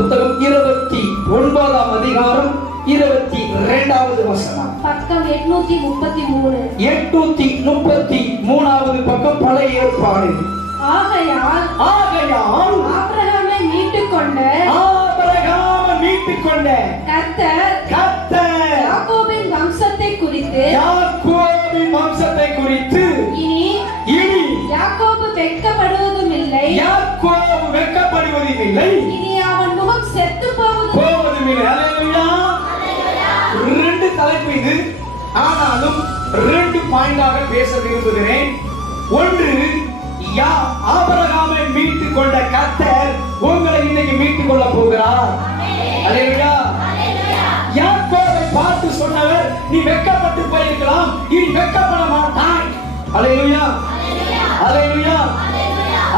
புத்தகம் 29ஆம் அதிகாரம் 22வது வசனம். பக்கம் 833. 833வது பக்கம், பழைய ஏற்பாடு. ஆகையால் ஆபிரகாமை மீட்டுக் கொண்ட கர்த்தர் யாக்கோபின் வம்சத்தை குறித்து இனி யாக்கோபு வெட்கப்படுவதும் இல்லை, இனி அவன் முகம் செத்து போவதும் இல்லை. அல்லேலூயா. ரெண்டு தலைப்பு இது, ஆனாலும் 2 பாயிண்டாக பேச விரும்புகிறேன். ஒன்று, ஆபிரகாமை மீட்டுக் கொண்ட கர்த்தர் உங்களை இன்னைக்கு மீட்டுக் கொள்ள போகிறார். அல்லேலூயா. யாக்கோபை பார்த்து சொன்னவர், நீ வெட்கப்பட்டு போயிருக்கலாம், இனி வெட்கப்பட மாட்டாய். அல்லேலூயா. அல்லேலூயா.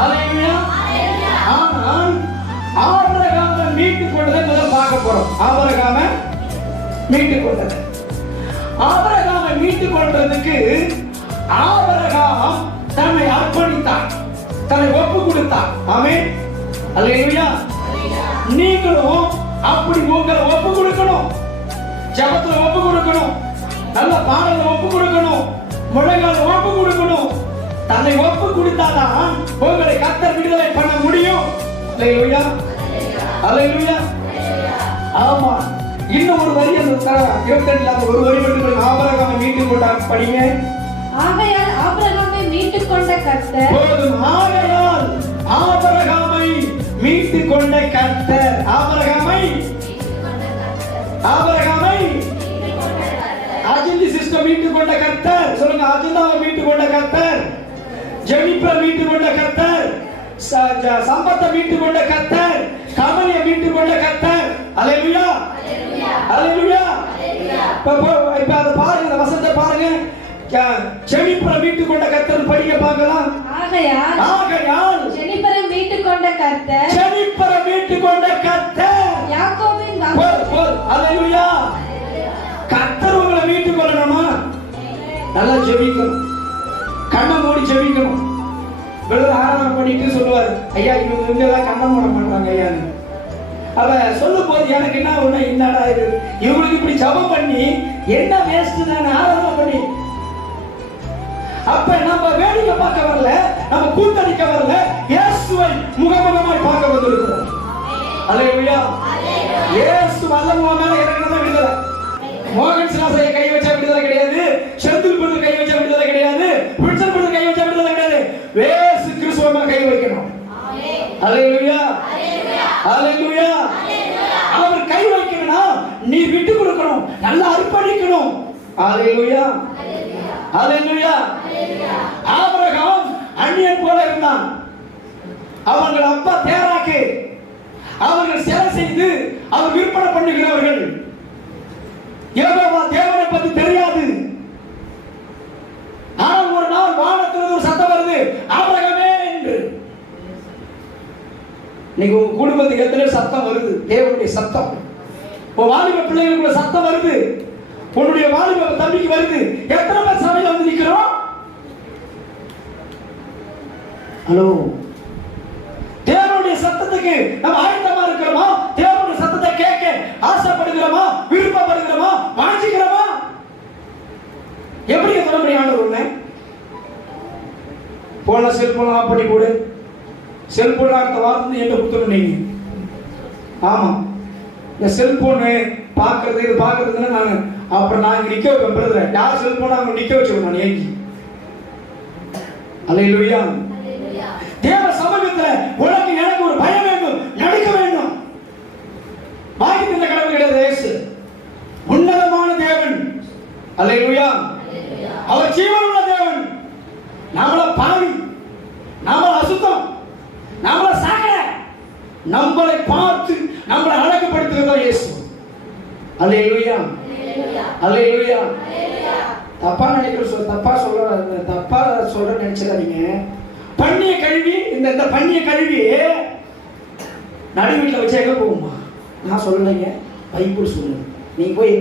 அல்லேலூயா. ஆனால் ஆபிரகாமை மீட்டுக் கொண்டதை முதல்ல பார்க்க போறோம். ஆபிரகாமை மீட்டுக் கொண்டது. ஆபிரகாமை மீட்டுக் கொள்றதுக்கு ஆபிரகாம் தன்னை அர்ப்பணித்தார், தன்னை ஒப்பு கொடுத்தார். ஆமென். அல்லேலூயா. நீங்களும் அப்படி உங்களை ஒப்பு கொடுக்கணும். ஜெபத்துல ஒப்பு கொடுக்கணும், நல்ல பாடல ஒப்பு கொடுக்கணும், முழங்கால ஒப்பு கொடுக்கணும். தன்னை ஒப்பு கொடுத்தாதான் உங்களை கர்த்தர் விடுதலை பண்ண முடியும். அல்லேலூயா. அல்லேலூயா. ஆமா. இன்னும் ஒரு வரி அந்த 22 ஒரு வரி மட்டும் ஆபிரகாமை மீட்டுக் கொண்டார். படிங்க. ஆகையால் ஆபிரகாமை மீட்டுக் கொண்ட கர்த்தர். போதும். ஆகையால் ஆபிரகாமை மீட்டுக் கொண்ட கர்த்தர். ஆபிரகாமை அஜிந்தி சிஸ்டம் மீட்டுக் கொண்ட கர்த்தர். சொல்லுங்க. அஜிந்தாவை மீட்டுக் கொண்ட கர்த்தர், ஜெனிப்பரை மீட்டுக் கொண்ட கர்த்தர், சம்பத்தை மீட்டுக் கொண்ட கர்த்தர், கமலியை மீட்டுக் கொண்ட கர்த்தர். அல்லேலூயா. அல்லேலூயா. இப்ப அத பாருங்க, அந்த வசனத்தை பாருங்க. ஜெனிப்பரை மீட்டுக் கொண்ட கர்த்தர் படிக்க பார்க்கலாம். ஆகையால் ஜெனிப்பரை மீட்டுக் கொண்ட கர்த்தர் யாக்கோபின் அல்லேலூயா. கர்த்தர் உங்களை மீட்டுக் கொள்ளணுமா? நல்லா ஜெபிக்கணும், கண்ணை மூடி ஜெபிக்கணும். வெறும் ஆராதனை பண்ணிட்டு சொல்லுவார், ஐயா இவங்க எல்லாம் கண்ணை மூட மாட்டாங்க ஐயா. அவ சொல்லும் போது எனக்கு என்ன ஒண்ணு, என்னடா இது, இவங்களுக்கு இப்படி ஜெபம் பண்ணி என்ன வேஸ்ட் நான் ஆராதனை பண்ணி. அப்ப நம்ம வேடிக்கை பார்க்க வரல, நம்ம கூத்தடிக்க வரல, இயேசுவை முகமுகமாய் பார்க்க வந்திருக்கிறோம். அல்லேலூயா. இயேசு வல்லமுக மேல இறங்குனதா விடுதலை. மோகன் சிலாசையை கை வச்சா விடுதலை கிடையாது, செந்தில் பொண்ணு கை வச்சா விடுதலை கிடையாது, பிடிச்சல் பொண்ணு கை வச்சா விடுதலை கிடையாது. இயேசு கிறிஸ்துவ மேல கை வைக்கணும். அல்லேலூயா. அல்லேலூயா. அவர் கை வைக்கணும்னா நீ விட்டு கொடுக்கணும், நல்லா அர்ப்பணிக்கணும். அல்லேலூயா. அல்லேலூயா. ஆபிரகாம் அந்நியன் போல இருந்தான். அவர்கள் அப்பா தேராக்கு, அவர்கள் சிலை செய்து அவர் விற்பனை பண்ணுகிறவர்கள். யெகோவா தேவனை பத்தி தெரியாது. ஆனால் ஒரு நாள் வானத்திலிருந்து ஒரு சத்தம் வருது, ஆபிரகாமே என்று. நீங்க உங்க குடும்பத்துக்கு எத்தனை சத்தம் வருது? தேவனுடைய சத்தம். உன் வாலிப பிள்ளைகளுக்குள்ள சத்தம் வருது, உன்னுடைய வாலிப தம்பிக்கு வருது. எத்தனை பேர் சபையில வந்து நிக்கிறோம்? ஹலோ. தேவனுடைய சத்தத்துக்கு நம்ம ஆயத்தமா இருக்கிறோமா? தேவனுடைய சத்தத்தை கேட்க ஆசைப்படுகிறோமா? விருப்பப்படுகிறோமா? வாஞ்சிக்கிறோமா? எப்படி சொல்ல முடியும்? ஆண்டவர் போன செல்போன் ஆஃப் பண்ணி போடு, செல்போன் அடுத்த வாரத்துல என்ன கொடுத்துரும் நீங்க. ஆமா, இந்த செல்போனு பாக்குறது இது பாக்குறதுன்னு நான் அப்புறம் நான் நிக்க வைப்பேன். பிரதர் யார் செல்போன் அவங்க நிக்க வச்சிருக்கோம் நான் ஏங்கி. அல்லேலூயா. தேவ சமூகத்துல உனக்கு எனக்கு ஒரு பயம் வேண்டும், நடுக்க வேண்டும். பாக்கித்த கடவுள் கிடையாது இயேசு, உன்னதமான தேவன். அல்லேலூயா. அவர் ஜீவனுள்ள தேவன். நம்மள பாவி, நம்மள அசுத்தம், நம்மள சாக்கடை, நம்மளை பார்த்து நம்மளை அழகுபடுத்துகிறதா இயேசு. அல்லேலூயா. அல்லேலூயா. தப்பா நினைக்கிற தப்பா சொல்ற நினைச்சிடாதீங்க. பண்ணிய கழுவி இந்த பண்ணிய கழுவி நடு வீட்டில் வச்சு எங்க போகுமா? நான் சொல்லலைங்க, பைபிள் சொல்லுங்க. நீங்க போய்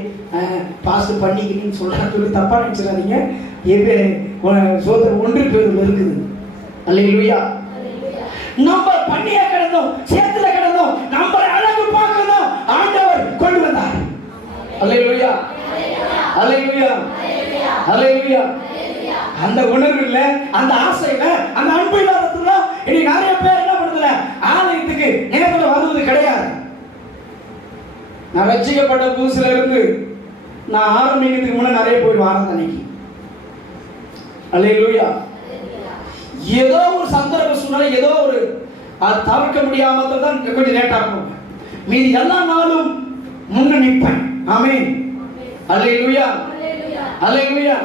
பாஸ்ட் பண்ணிக்கிறீங்கன்னு சொல்லி தப்பா நினைச்சிடாதீங்க. சோதனை 1 பேர்ல இருக்குது. அல்லேலூயா. நம்ம பண்ணிய கிடந்தோம், சேத்துல கிடந்தோம், நம்மளை அழகு அல்லேலூயா, அல்லேலூயா. அந்த உணர்வு இல்ல, அந்த ஆசை இல்ல, அந்த அன்பு இல்லாததுல இன்னைக்கு நிறைய பேர் என்ன பண்ணுதுல, ஆலயத்துக்கு நேரத்துல வருவது கிடையாது. நான் ரட்சிக்கப்பட்ட புதுசுல இருந்து நான் ஆரம்பிக்கிறதுக்கு முன்ன நிறைய போய் வாரேன் அன்னைக்கு. அல்லேலூயா. ஏதோ ஒரு சந்தர்ப்ப சூழ்நிலை, ஏதோ ஒரு அது தவிர்க்க முடியாம தான் கொஞ்சம் லேட் ஆகும். மீதி எல்லா நாளும் முன்ன நிற்பேன். ஆமென். அல்லேலூயா, அல்லேலூயா.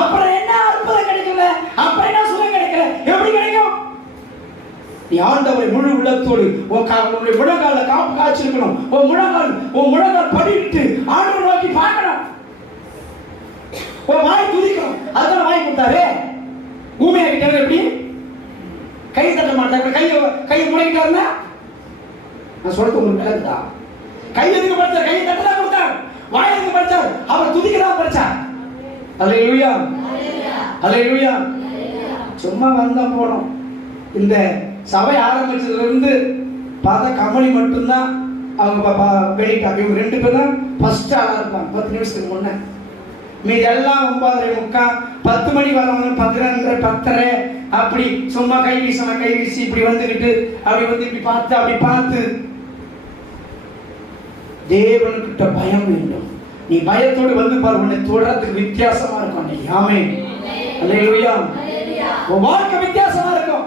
அப்புறம் என்ன அற்புதம் கிடைக்கல, அப்புறம் என்ன சுகம் கிடைக்கல, எப்படி கிடைக்கும்? நீ ஆண்டவரை முழு உள்ளத்தோடு உன்னுடைய முழங்கால காப்பு காய்ச்சிருக்கணும். உன் முழங்கால் படிட்டு ஆண்டவரை நோக்கி பார்க்கணும். உன் வாய் துதிக்கணும். அதான் வாய் கொடுத்தாரு. ஊமையாகிட்டாரு. எப்படி கை தட்ட மாட்டாங்க, கையை முறைக்கிட்டாருன்னா நான் சொல்றது உங்களுக்கு விளக்குதா? கை எதுக்கு படிச்சார்? கையை தட்டதான் கொடுத்தார். வாய் எதுக்கு படிச்சார்? அவர் துதிக்கதான் படிச்சார். அல்லேலூயா, அல்லேலூயா. சும்மா வந்தா போனோம். இந்த சபை ஆரம்பிச்சதுல இருந்து பார்த்தா கமலி மட்டும்தான் அவங்க வெளியிட்டாங்க. இவங்க 2 பேர் தான் ஃபர்ஸ்ட் ஆளா இருப்பாங்க 10 நிமிஷத்துக்கு முன்ன. மீதி எல்லாம் 9:45 10 மணி வரவங்க 11:30 10:30 அப்படி சும்மா கை வீசி இப்படி வந்துகிட்டு அப்படி வந்து இப்படி பார்த்து தேவனுக்கிட்ட பயம் வேண்டும். நீ பயத்தோடு வந்து பாரு, உன்னை தொடர்றதுக்கு வித்தியாசமா இருக்கும். ஆமென், அல்லேலூயா. உன் வாழ்க்கை வித்தியாசமா இருக்கும்.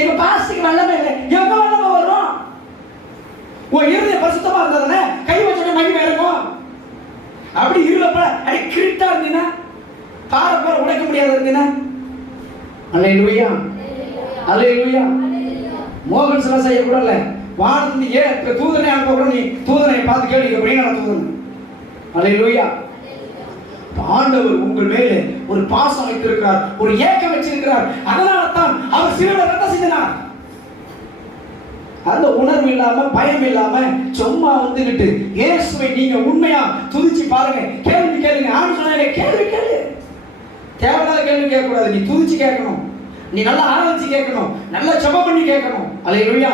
எங்க பாஸ்டுக்கு வல்லமை இல்லை, எங்க வல்லமை வரும்? உன் இருதயம் பரிசுத்தமா இருந்ததுன்னா கை வச்சோட மகிமை இருக்கும். அப்படி இருளப்ப அடி கிரிட்டா இருந்தீனா, பாறை உடைக்க முடியாத இருந்தீனா, அல்லேலூயா, அல்லேலூயா. மோகன் சில செய்ய கூட இல்ல, வானந்து தூதனை அனுப்ப கூட நீ தூதனை பார்த்து கேள்வி அப்படின்னா தூதன். அல்லேலூயா. ஆண்டவர் உங்கள் மேலே ஒரு பாசம் வைத்திருக்கிறார், ஒரு ஏக்கம் வச்சிருக்கிறார். அதனால தான் அவர் சிலுவையில் ரத்தம் சிந்தினார். அந்த உணர்வு இல்லாம, பயம் இல்லாம சும்மா வந்துகிட்டு இயேசுவை நீங்க உண்மையா துதிச்சு பாருங்க. கேள்வி கேளுங்க. ஆண்டு சொன்ன கேள்வி கேளு. தேவையில்லாத கேள்வி கேட்க கூடாது. நீ துதிச்சு கேட்கணும். நீ நல்லா ஆராய்ச்சி கேட்கணும். நல்லா ஜெபம் பண்ணி கேட்கணும். அல்லேலூயா.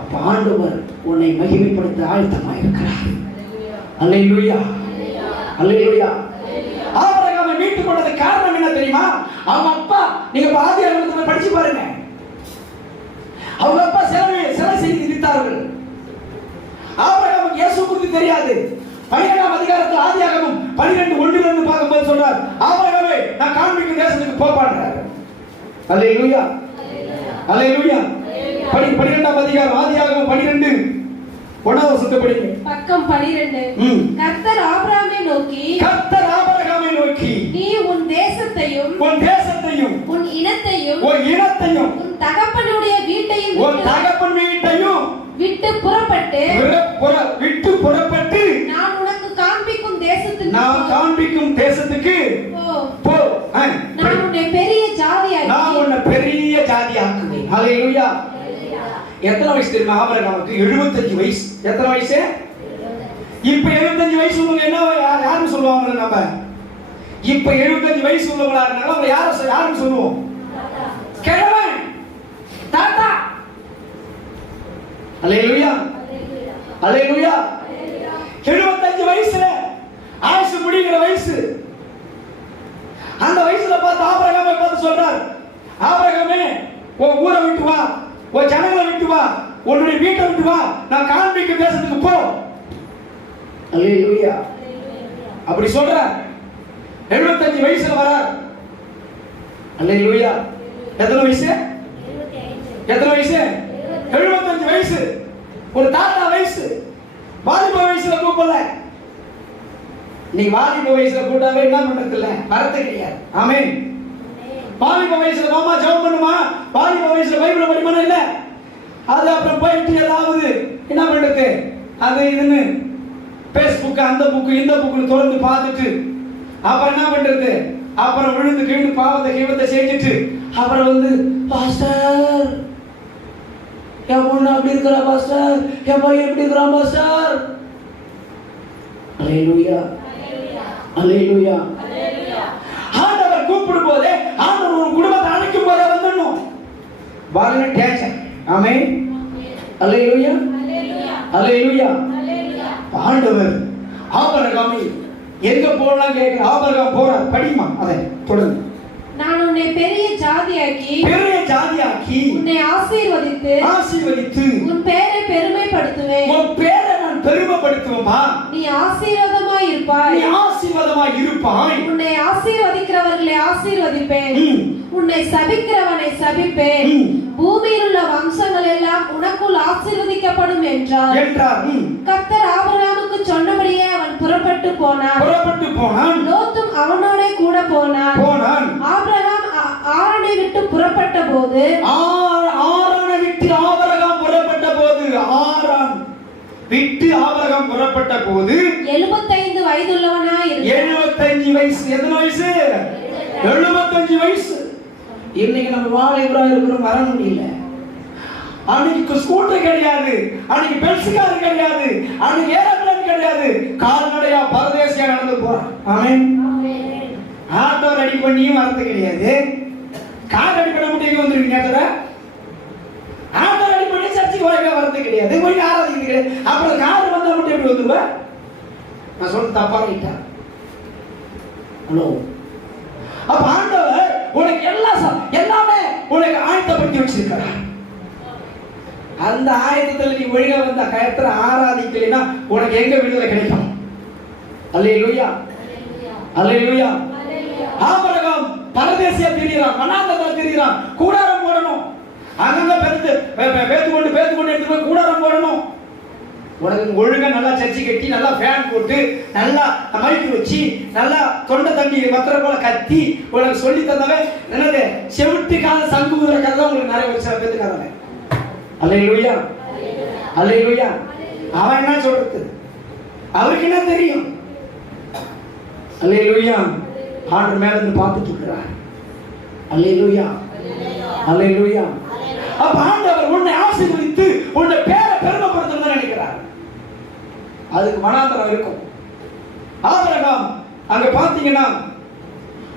அப்ப ஆண்டவர் உன்னை மகிமைப்படுத்த ஆயத்தமா இருக்கிறார். அல்லேலூயா, அல்லேலூயா. ஆபிரகாமை மீட்டுக் கொண்டது காரணம் என்ன தெரியுமா? அவங்க அப்பா, நீங்க ஆதியாகமத்தை படிச்சு பாருங்க. அவங்க அப்பா சிலை செய்து வித்தார்கள். ஆபிரகாமுக்கு இயேசு குறித்து தெரியாது. 12ஆம் அதிகாரத்தில் ஆதியாகமம் 12:1 பார்க்கும்போது சொல்றார், ஆபிரகாமே நான் காண்பிக்கும் தேசத்துக்கு போப்பான்றார். அல்லேலூயா, அல்லேலூயா. 12ஆம் அதிகாரம் ஆதியாகமம் 12:1 படிங்க. பக்கம் 12. கர்த்தர் ஆபிரகாமை நோக்கி நீ உன் தேசத்தையும் உன் இனத்தையும் உன் தகப்பனுடைய வீட்டையும் விட்டு புறப்பட்டு நான் உனக்கு காண்பிக்கும் தேசத்துக்கு போ. நான் உன்னை பெரிய ஜாதியாக்குவேன். அல்லேலூயா. எத்தனை வயசு தெரியுமா ஆபிரகாமுக்கு? 75 வயசு. எத்தனை வயசு? இப்ப 75 வயசு உள்ளவங்க என்ன யாரும் சொல்லுவாங்க? நம்ம இப்ப 75 வயசு உள்ளவங்களா இருந்தாலும் அவங்க யாரும் சொல்லுவோம்? கிழவன், தாத்தா. அல்லேலூயா, அல்லேலூயா. 75 வயசுல ஆயுசு முடிகிற வயசு. அந்த வயசுல பார்த்து ஆபிரகாமை பார்த்து சொல்றார், ஆபிரகாமே உன் ஊரை விட்டு வா, உன் ஜனங்களை விட்டு வா, உன்னுடைய வீட்டை விட்டு வா, நான் காண்பிக்கும் தேசத்துக்கு போ. அல்லேலூயா. அப்படி சொல்ற 75 வயசுல வரார். அல்லேலூயா. எத்தனை வயசு? 75 வயசு. ஒரு தாத்தா வயசு. வாலிப வயசுல கூப்பிடல. நீ வாலிப வயசுல கூட்டாவே என்ன பண்றது இல்ல, வரது கிடையாது. ஆமென். வாலிப வயசுல மாமா ஜெபம் பண்ணுமா, வாலிப வயசுல பைபிள் படிக்கணும் இல்ல. அது அப்புறம் போயிட்டு ஏதாவது என்ன பண்றது, அது இதுன்னு பேஸ்புக் அந்த புக்கு இந்த புக்குன்னு தொடர்ந்து பார்த்துட்டு அப்புறம் என்ன பண்றது, அப்புறம் விழுந்து கீழ்ந்து பாவத்தை கீவத்தை செஞ்சுட்டு அப்புறம் வந்து பாஸ்டர் என் பொண்ணு அப்படி இருக்கிறா பாஸ்டர், என் பையன் எப்படி இருக்கிறான் பாஸ்டர். அல்லேலூயா, அல்லேலூயா. ஆண்டவர் கூப்பிடும் போதே, ஆண்டவர் ஒரு குடும்பத்தை அழைக்கும் போதே வந்துடணும். வாலண்டியர். ஆமென். அல்லேலூயா, அல்லேலூயா. ஆண்டவர் ஆபிரகாமை எங்க போகலாம் கேட்கிற ஆபிரகாம் போறார். படிமா அதை தொடர்ந்து. நான் உன்னை பெரிய ஜாதியாக்கி உன்னை ஆசீர்வதித்து உன் பேரை பெருமைப்படுத்துவேன். உன் பேரை நான் பெருமைப்படுத்துவேமா? நீ ஆசீர்வாதமாய் இருப்பாய். உன்னை ஆசீர்வதிக்கிறவர்களை ஆசீர்வதிப்பேன். உன்னை சபிக்கிறவனை சபிப்பேன். பூமியில் உள்ள வம்சங்கள் எல்லாம் உனக்குள் ஆசீர்வதிக்கப்படும் என்றார். கர்த்தர் ஆபிரகாமுக்கு சொன்னபடியே அவன் புறப்பட்டு போனான். லோத்தும் அவனோட கூட போனான். ஆபிரகாம் ஆரானை விட்டு புறப்பட்ட போது ஆரான் விட்டு ஆபிரகாம் புறப்பட்ட போது 75 வயதுள்ளவனாய் இருந்தான். 75 வயசு. எத்தனை வயசு? 75 வயசு. இன்னைக்கு நம்ம வாழைபுரா இருக்கிறோம், வர முடியல. அன்னைக்கு ஸ்கூட்டர் கிடையாது, அன்னைக்கு பென்ஸ் கார் கிடையாது, அன்னைக்கு ஏரோப்ளேன் கிடையாது. கால்நடையா பரதேசியா நடந்து போறான். ஆமென். ஆட்டோ ரெடி பண்ணியும் வரது கிடையாது. கார் ரெடி பண்ண முடியும் வந்துருக்கீங்க. ஆட்டோ ரெடி பண்ணி சர்ச்சுக்கு வரது கிடையாது, போய் ஆராதிக்கிறது கிடையாது. அப்புறம் கார் வந்தா மட்டும் எப்படி வந்துருவ? நான் சொல்ல தப்பா ரைட்டா? ஹலோ. அப்ப ஆண்டவர் உனக்கு எல்லாமே உனக்கு ஆயத்தப்படுத்தி வச்சிருக்கிறார். அந்த ஆயத்தத்தில் நீ ஒழுங்கா வந்த கயத்துல ஆராதிக்கலைன்னா உனக்கு எங்க விடுதலை கிடைக்கும்? அல்லேலூயா, அல்லேலூயா. ஆபிரகாம் பரதேசியா திரியறான், வனாந்தரத்துல திரியறான். கூடாரம் போடணும், அங்கங்க பேத்து கொண்டு எடுத்து போய் கூடாரம் போடணும். உனக்கு ஒழுங்கா நல்லா சர்ச்சை கட்டி, நல்லா ஃபேன் போட்டு, நல்லா மைக்கு வச்சு, நல்லா தொண்டை தண்ணி பத்திர போல கத்தி உனக்கு சொல்லி தந்தவன் என்னது செவிட்டுக்காக சங்கு ஊதுற கதை உங்களுக்கு நிறைய வச்சு பேத்துக்காதவன். அல்லேலூயா, அல்லேலூயா. அவன் என்ன சொல்றது? அவருக்கு என்ன தெரியும்? அல்லேலூயா. ஆண்டவர் மேல இருந்து பார்த்துட்டு இருக்கிறார். அல்லேலூயா, அல்லேலூயா. அப்ப ஆண்டவர் உன்னை ஆசீர்வதித்து உன்னை பேரை பெருமைப்படுத்தணும்னு நினைக்கிறார். அதுக்கு மனாந்தரம் இருக்கும். ஆபிரகாம் அங்க பாத்தீங்கன்னா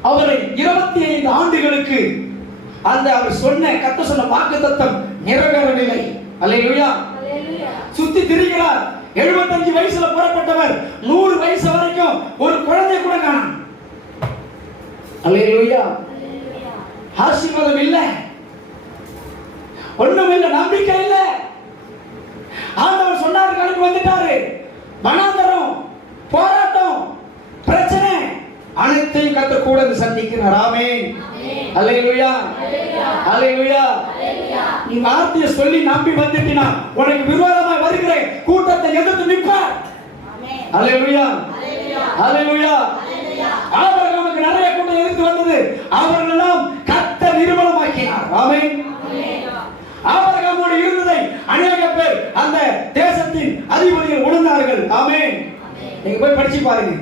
அவரை 25 ஆண்டுகளுக்கு அந்த அவர் சொன்ன கர்த்தர் சொன்ன வாக்குத்தத்தம் நிறைவேறவில்லை. அல்லேலூயா. சுத்தி திரிகிறார். 75 வயசுல புறப்பட்டவர் 100 வயசு வரைக்கும் ஒரு குழந்தை கூட காணோம். அல்லேலூயா. ஆசீர்வாதம் இல்லை, ஒண்ணும் இல்லை, நம்பிக்கை இல்லை. ஆண்டவர் சொன்னாரு, கணக்கு வந்துட்டாரு. வனாந்தரம், போராட்டம், பிரச்சனை அனைத்தையும் கர்த்தர் கூட சந்திக்கிறார். ஆமென். அல்லேலூயா, அல்லேலூயா. நீ வார்த்தையை சொல்லி நம்பி வந்துட்டினா உனக்கு விரோதமாய் வருகிற கூட்டத்தை எதிர்த்து நிற்பார். அல்லேலூயா, அல்லேலூயா. ஆபிரகாமுக்கு நிறைய கூட்டம் எதிர்த்து வந்தது, அவர்கள் எல்லாம் கர்த்தர் நிர்மூலமாக்கினார். ஆமென். ஆபிரகாமோடு இருந்ததை அநேக பேர் அந்த தேசத்தின் அதிபதிகள் உணர்ந்தார்கள். ஆமென். நீங்க போய் படிச்சு பாருங்க,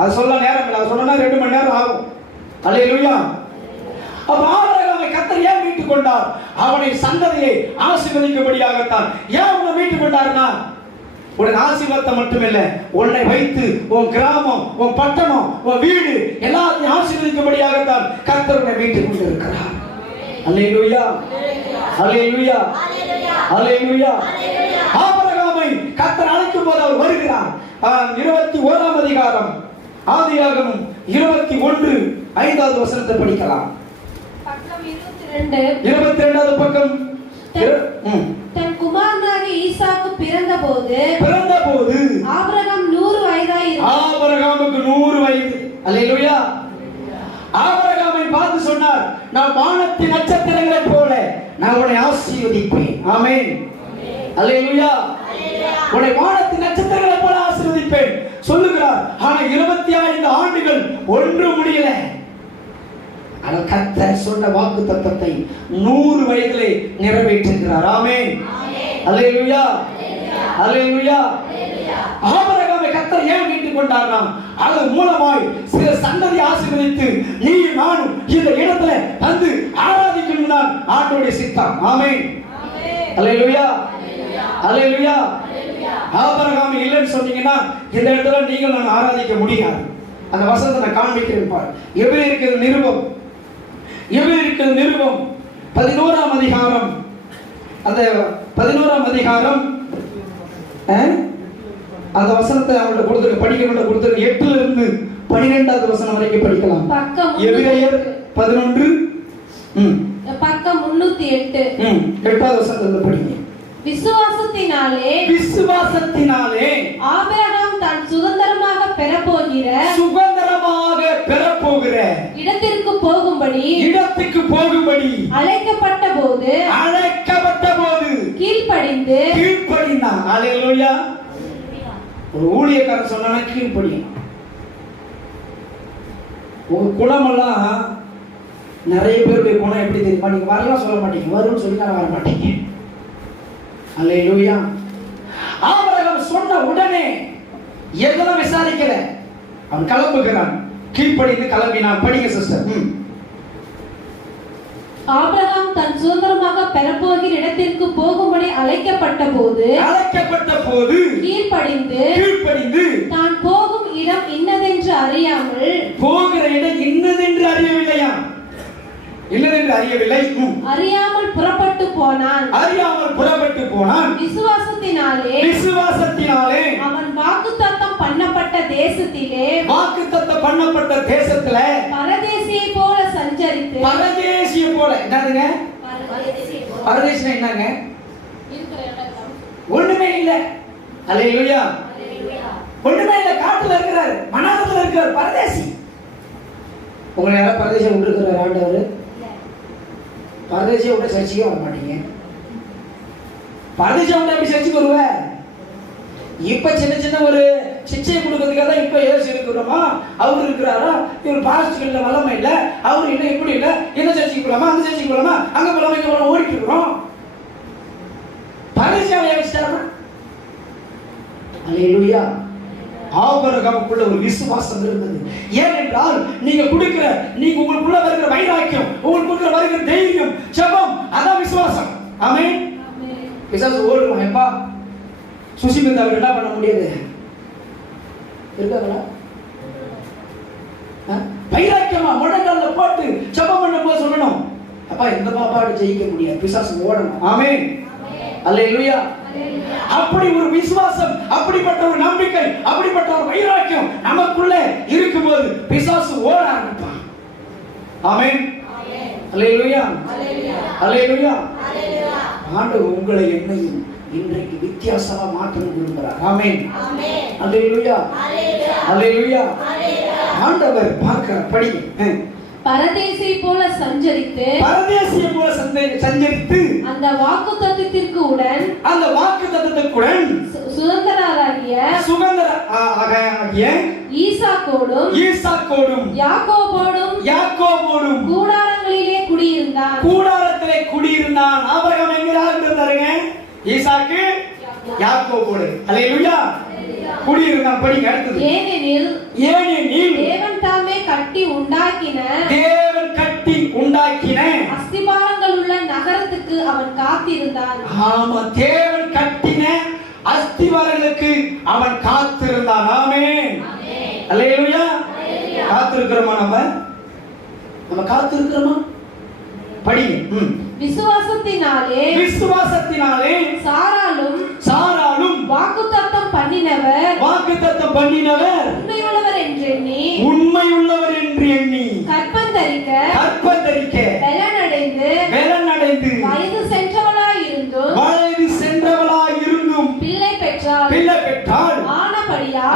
அது சொல்ல நேரம் இல்லை, அது சொன்னா 2 மணி நேரம் ஆகும். அல்லேலூயா. அப்ப ஆபிரகாமை கர்த்தர் ஏன் மீட்டுக் கொண்டார்? அவனை சந்ததியை ஆசீர்வதிக்கும்படியாகத்தான். ஏன் உன்னை மீட்டுக் கொண்டார்னா உனக்கு ஆசீர்வாதத்தை மட்டுமில்லை, உன்னை வைத்து உன் கிராமம், உன் பட்டணம், உன் வீடு எல்லாத்தையும் ஆசீர்வதிக்கும்படியாகத்தான் கர்த்தர் உன்னை மீட்டுக் கொண்டிருக்கிறார். அல்லேலூயா, அல்லேலூயா, அல்லேலூயா. ஆபிரகாமை கர்த்தர் அழைக்கும் போது அவர் வருகிறார். 21ஆம் அதிகாரம் ஆதியாகமம் 21:5 வசனத்தை படிக்கலாம். 22வது பக்கம். தன் குமாரனாகிய ஈசாக்கு பிறந்தபோது ஆபிரகாம் 100 வயதாய் இருந்தார். ஆபிரகாமுக்கு 100 வயது. அல்லேலூயா. ஆபிரகாமை பார்த்து சொன்னார், நான் வானத்தின் நட்சத்திரங்களைப் போல நான் உன்னை ஆசீர்வதிப்பேன். ஆமென். அல்லேலூயா. உன்னை வானத்தின் நட்சத்திரங்களைப் போல ஆசீர்வதிப்பேன் சொல்லுகிறார். ஆனா 25 ஆண்டுகள் ஒன்று முடியல. ஆனால் கர்த்தர் சொன்ன வாக்குத்தத்தத்தை 100 வயதிலே நிறைவேற்றுகிறார். ஆமென். அல்லேலூயா, அல்லேலூயா. ஆபிரகாமை கர்த்தர் ஏன் மீட்டுக் கொண்டார்னா அதன் மூலமாய் சில சந்ததி ஆசீர்வதித்து நீ நானும் இந்த இடத்துல வந்து ஆராதிக்கணும் தான் ஆண்டவருடைய சித்தம். ஆமென். அல்லேலூயா, அல்லேலூயா. ஆபிரகாம் இல்லைன்னு சொன்னீங்கன்னா இந்த இடத்துல நீங்கள் நான் ஆராதிக்க முடியாது. அந்த வசனத்தை நான் காண்பிக்கிறேன் பார். எபிரேயருக்கு நிருபம் 11ஆம் அதிகாரம், அந்த 11ஆம் அதிகாரம் அந்த வசனத்தை அவங்கள்ட்ட கொடுத்துருக்கு, படிக்கிறவங்கள்ட்ட கொடுத்துருக்கு. 8ல இருந்து 12வது வசனம் வரைக்கும் படிக்கலாம். பக்கம் எபிரேயர் 11 பக்கம் 308. 8வது வசனத்தை படிங்க. விசுவாசத்தினாலே ஆபிரகாம் தான் சுதந்திரமாக பெறப்போகிற இடத்திற்கு போகும்படி அழைக்கப்பட்ட போது கீழ்ப்படிந்தான். அல்லேலூயா. ஒரு ஊழியக்காரன் சொன்னா கீழ்ப்படியும். உங்க குணமெல்லாம் நிறைய பேருடைய குணம் எப்படி தெரியுமா? நீங்க வரலாம் சொல்ல மாட்டீங்க, வரும்னு சொல்லி நான் வர மாட்டீங்க. அல்லேலூயா. ஆபிரகாம் சொன்ன உடனே எதெல்லாம் விசாரிக்கல, அவன் கிளம்புகிறான். கீழ்ப்படிந்து கிளம்பினான். படிங்க சிஸ்டர். ஆபிரகாம் தன் சுதந்திரமாக பெறப்போகிற இடத்திற்கு போகும்படி அழைக்கப்பட்ட போது கீழ்ப்படிந்து தான் போகும் இடம் இன்னதென்று அறியாமல் போகிற இடம் இன்னதென்று அறியவில்லையா? இல்லதென்று அறியவில்லை. அறியாமல் புறப்பட்டு போனான். விசுவாசத்தினாலே அவன் வாக்குத்தத்தம் பண்ணப்பட்ட தேசத்திலே பரதேசியை போல சஞ்சரித்து. பரதேசியை போல என்னதுங்க? பரதேசினா என்னங்க? ஒண்ணுமே இல்ல. அல்லேலூயா. ஒண்ணுமே இல்ல. காட்டுல இருக்கிறார், மனாந்தரத்துல இருக்கிறார், பரதேசி. உங்களை யாராவது பரதேசியை விட்டு இருக்கிறார் ஆண்டவர்? பரதேசியை விட சர்ச்சையே வர மாட்டீங்க. பரதேசியை விட எப்படி சர்ச்சைக்கு வருவ? இப்ப சின்ன ஒரு சிச்சையை கொடுக்கறதுக்காக தான் இப்ப ஏசு இருக்கிறோமா, அவர் இருக்கிறாரா, இவர் பாஸ்டர்ல வல்லமை இல்ல, அவரு இல்லை, இப்படி இல்ல, என்ன சர்ச்சைக்கு போலாமா, அந்த சர்ச்சைக்கு போலாமா, அங்க போலாமா, இங்க போலாமா ஓடிட்டு இருக்கிறோம். பரதேசியாவை வச்சுட்டாரா? அல்லேலூயா. ஆபிரகாமுக்குள்ள ஒரு விசுவாசம் இருந்தது. ஏனென்றால் நீங்க உங்களுக்குள்ள வருகிற வைராக்கியம், உங்களுக்குள்ள வருகிற தைரியம், ஜெபம், அதான் விசுவாசம். ஆமென். பிசாசு ஓடுமா? எப்பா சுசிமிதா என்ன பண்ண முடியாது? இருக்காங்களா? வைராக்கியமா முழங்கால போட்டு ஜெபம் பண்ணும்போது சொல்லணும், அப்பா இந்த பாப்பாவோட ஜெயிக்க முடியாது, பிசாசு ஓடணும். ஆமென். அல்லேலூயா. அப்படி ஒரு விசுவாசம், அப்படிப்பட்ட ஒரு நம்பிக்கை, அப்படிப்பட்ட ஒரு வைராக்கியம் நமக்குள்ள இருக்கும்போது பிசாசு ஓட ஆரம்பிப்பான். ஆமென். அல்லேலூயா. அல்லேலூயா. ஆண்டவர் உங்களை என்னையும் இன்றைக்கு வித்தியாசமா மாற்றணும் விரும்புகிறார். ஆமென். அல்லேலூயா. அல்லேலூயா. ஆண்டவர் பார்க்கிறார். படிங்க. பரதேசியை போல சஞ்சரித்து அந்த வாக்குத்தத்தத்திற்குடன் சுதந்திரராகிய ஈசாக்கோடும் யாக்கோபோடும் கூடாரங்களிலே குடியிருந்தான். ஆபிரகாம் எங்க இருந்தாருங்க? ஈசாக்கு யாக்கோபோடு. அல்லேலூயா. குடியிருந்தான். படிங்க அடுத்தது. ஏனெனில் தேவன் தாமே கட்டி உண்டாக்கின அஸ்திபாரங்கள் உள்ள நகரத்துக்கு அவன் காத்திருந்தான். ஆமா, தேவன் கட்டின அஸ்திபாரங்களுக்கு அவன் காத்திருந்தான். ஆமென். அல்லேலூயா. காத்திருக்கிறோமா? நம்ம காத்திருக்கிறோமா? படிங்க. விசுவாசத்தினாலே சாராளும் வாக்குத்தத்தம் பண்ணினவர் உண்மையுள்ளவர் என்று எண்ணி கற்பந்தரிக்க பலனடைந்து வயது சென்றவளாயிருந்தும் பிள்ளை பெற்றாள்.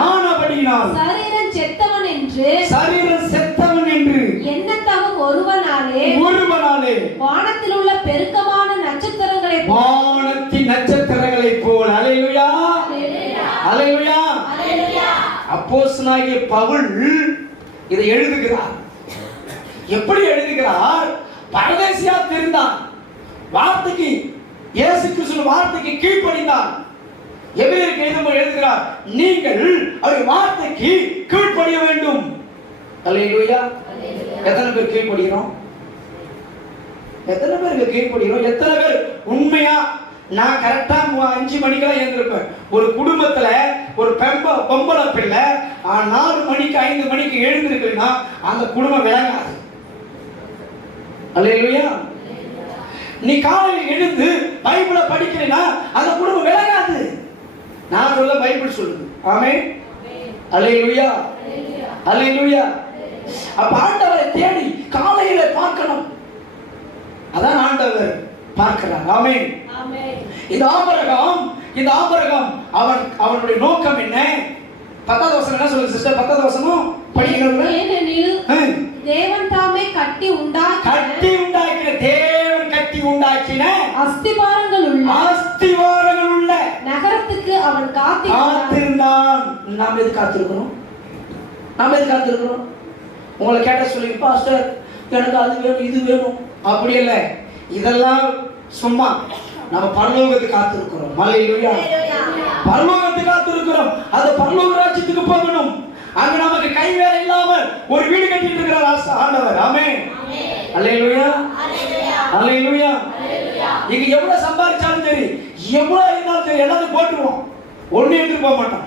ஆனபடியால் சரீரம் செத்தவன் என்று எண்ணத்தகும் ஒருவனாலே வானத்தில் உள்ள பெருக்கமான நட்சத்திரங்களை போல். அல்லேலூயா. அல்லேலூயா. அப்போஸ்தலனாகிய பவுல் இதை எழுதுகிறார். எப்படி எழுதுகிறார்? பரதேசியா இருந்தான், வார்த்தைக்கு, இயேசு கிறிஸ்துவின் வார்த்தைக்கு கீழ்ப்படிந்தான். எபிரேயருக்கு எழுதுகிறார், நீங்கள் அவருடைய வார்த்தைக்கு கீழ்ப்படிய வேண்டும். அல்லேலூயா. எத்தனை பேர் கீழ்ப்படிகிறோம்? எத்தனை பேர் உண்மையா? நான் கரெக்டா 5 மணிக்கெல்லாம் எழுந்திருப்பேன். ஒரு குடும்பத்துல ஒரு பொம்பளை பிள்ளை 4 மணிக்கு 5 மணிக்கு எழுந்திருக்குன்னா அந்த குடும்பம் விளங்காது. அல்லேலூயா. நீ காலையில் எழுந்து பைபிளை படிக்கிறீன்னா அந்த குடும்பம் விளங்காது. நான் சொல்ல பைபிள் சொல்லுது. ஆமென். அல்லேலூயா, அல்லேலூயா. அப்ப ஆண்டவரை தேடி காலையில பார்க்கணும். அதான் ஆண்டவர் பார்க்கிறார். ஆமென். இந்த ஆபிரகாம் அவனுடைய நோக்கம் என்ன? 10வது வசனம் என்ன சொல்லுது சிஸ்டர்? 10வது வசனம் படிக்கிறீங்களா? ஏனெனில் தேவன் தாமே கட்டி உண்டாக்கின அஸ்திவாரங்கள் உள்ள நகரத்துக்கு அவன் காத்திருந்தான். நாம் எது காத்திருக்கிறோம்? உங்களை கேட்ட சொல்லி பாஸ்டர் எனக்கு அது வேணும் இது வேணும் அப்படி இல்ல. இதெல்லாம் சும்மா. நம்ம பரலோகத்துக்கு காத்திருக்கிறோம். அல்லேலூயா. பரலோகத்துக்கு காத்திருக்கிறோம். அந்த பரலோக ராஜ்யத்துக்கு போகணும். அங்க நமக்கு கை வேலை இல்லாமல் ஒரு வீடு கட்டிட்டு இருக்கிறார் ஆண்டவர். ஆமென். அல்லேலூயா, அல்லேலூயா. இங்க எவ்வளவு சம்பாதிச்சாலும் சரி, எவ்வளவு இருந்தாலும் சரி, எல்லாத்தையும் போட்டுருவோம். ஒண்ணு எடுத்துட்டு போக மாட்டோம்.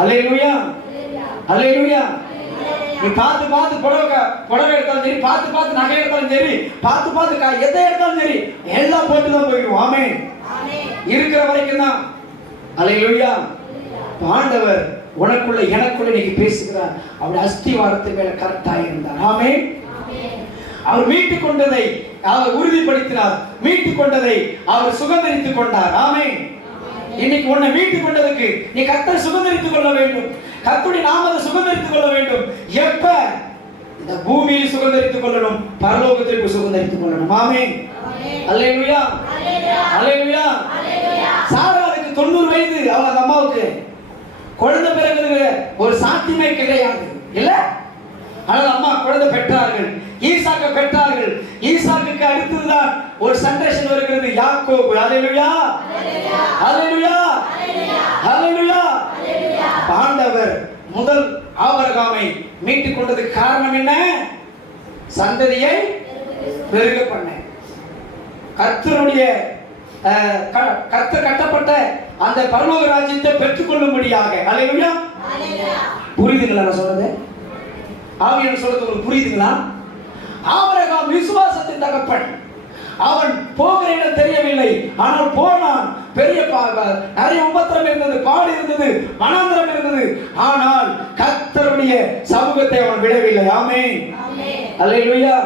அல்லேலூயா, அல்லேலூயா. நீ பார்த்து புடவை எடுத்தாலும் சரி, பார்த்து நகை எடுத்தாலும் சரி, பார்த்து எதை எடுத்தாலும் சரி, எல்லாம் போட்டு தான் போயிடுவோம். ஆமென். இருக்கிற வரைக்கும் தான். அல்லேலூயா. ஆண்டவர் உனக்குள்ள எனக்குள்ள இன்னைக்கு பேசுகிறார். அவருடைய அஸ்திவாரத்தின் மேல கரெக்டா இருந்தார். ஆமென். அவர் மீட்டுக் கொண்டதை அவர் உறுதிப்படுத்தினார். மீட்டுக் கொண்டதை அவர் சுகந்தரித்துக் கொண்டார். ஆமென். இன்னைக்கு உன்னை மீட்டுக் கொண்டதுக்கு நீ கர்த்தரை சுகந்தரித்துக் கொள்ள வேண்டும். கர்த்தருடைய நாமத்தை சுகந்தரித்துக் கொள்ள வேண்டும். எப்ப? இந்த பூமியில் சுகந்தரித்துக் கொள்ளணும், பரலோகத்திற்கு சுகந்தரித்துக் கொள்ளணும். ஆமென். அல்லேலூயா, அல்லேலூயா. சாராளுக்கு 90 வயது. அவங்க அம்மாவுக்கு குழந்தை பிறகு ஒரு சாத்தியமே கிடையாது இல்ல. ஆனால் அம்மா குழந்தை பெற்றார்கள், ஈசாக்கை பெற்றார்கள். ஈசாக்குக்கு அடுத்துதான் ஒரு ஜெனரேஷன் வருகிறது, யாக்கோபு. அல்லேலூயா, அல்லேலூயா, அல்லேலூயா. ஆண்டவர் முதல் ஆபிரகாமை மீட்டுக் கொண்டதுக்கு காரணம் என்ன? சந்ததியை பெருக பண்ண. கர்த்தருடைய கர்த்தர் கட்டப்பட்ட அந்த பரலோக ராஜ்யத்தை பெற்றுக் கொள்ளும்படியாக. அல்லேலூயா. புரியுதுங்களா நான் சொல்றது? ஆவியான சொல்றது உங்களுக்கு புரியுதுங்களா? ஆபிரகாம் விசுவாசத்தின் தகப்பன். அவன் போகிற இடம் தெரியவில்லை, ஆனால் போனான். பெரிய நிறைய உபத்திரம் இருந்தது, பாடு இருந்தது, மனாந்தரம் இருந்தது. ஆனால் கர்த்தருடைய சமூகத்தை அவன் விடவில்லை. ஆமென். அல்லேலூயா.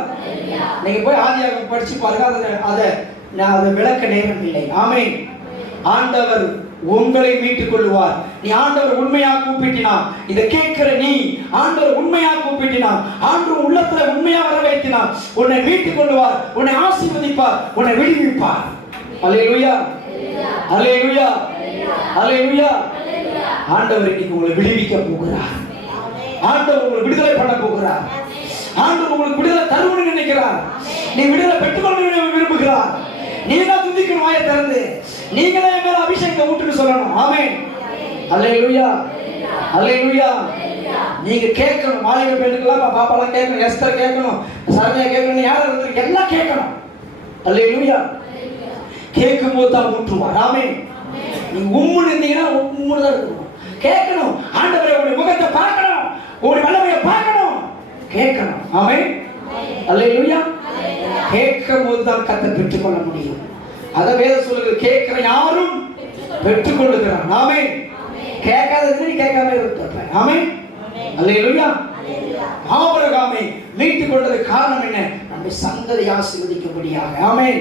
நீங்க போய் ஆதியாகமம் படிச்சு பாருங்க. அதை விளக்க நேரம் இல்லை. ஆமென். ஆண்டவர் உங்களை மீட்டுக் கொள்வார். நீ ஆண்டவர் உண்மையா கூப்பிட்டினா, இதை கேட்கிற நீ ஆண்டவர் உண்மையா கூப்பிட்டினா, ஆண்டவர் உள்ளத்துல உண்மையா வரவேற்றினா, உன்னை மீட்டுக் கொள்வார், உன்னை ஆசீர்வதிப்பார், உன்னை விடுவிப்பார். அல்லேலூயா, அல்லேலூயா, அல்லேலூயா. ஆண்டவர் இன்னைக்கு உங்களை விடுவிக்க போகிறார். ஆண்டவர் உங்களை விடுதலை பண்ண போகிறார். ஆண்டவர் உங்களுக்கு விடுதலை தருவன்னு நினைக்கிறார். நீ விடுதலை பெற்றுக்கொள்ள விரும்புகிறார். நீ தான் துதிக்கணும் வாயை திறந்து. நீங்களே என் மேல அபிஷேகத்தை ஊட்டுன்னு சொல்லணும். ஆமென். அல்லேலூயா, அல்லேலூயா. நீங்க கேட்கணும். மாளிகை பெண்ணுக்கெல்லாம் பாப்பாலாம் கேட்கணும், எஸ்தர் கேட்கணும், சரண்யா கேட்கணும், யாரும் வந்து எல்லாம் கேட்கணும். அல்லேலூயா. கேட்கும் போது தான் ஊற்றுவார். ஆமென். நீங்க உம்முன்னு இருந்தீங்கன்னா உம்முன்னு தான் இருக்கணும். கேட்கணும். ஆண்டவரே உங்களுடைய முகத்தை பார்க்கணும், உங்களுடைய வல்லமையை பார்க்கணும், கேட்கணும். ஆமென். அல்லேலூயா. கேட்கும் போது தான் கர்த்தர் பெற்றுக்கொள்ள முடியும். அத வேதம் சொல்லுது, கேட்கிற யாரும் பெற்றுக் கொள்ளுகிறான். ஆமென். கேட்காதது கேட்காம இருக்க. ஆமென். அல்லேலூயா. ஆபிரகாமை மீட்டுக் கொண்டதுக்கு காரணம் என்ன? நம்மை சந்ததி ஆசீர்வதிக்கும்படியாக. ஆமென்.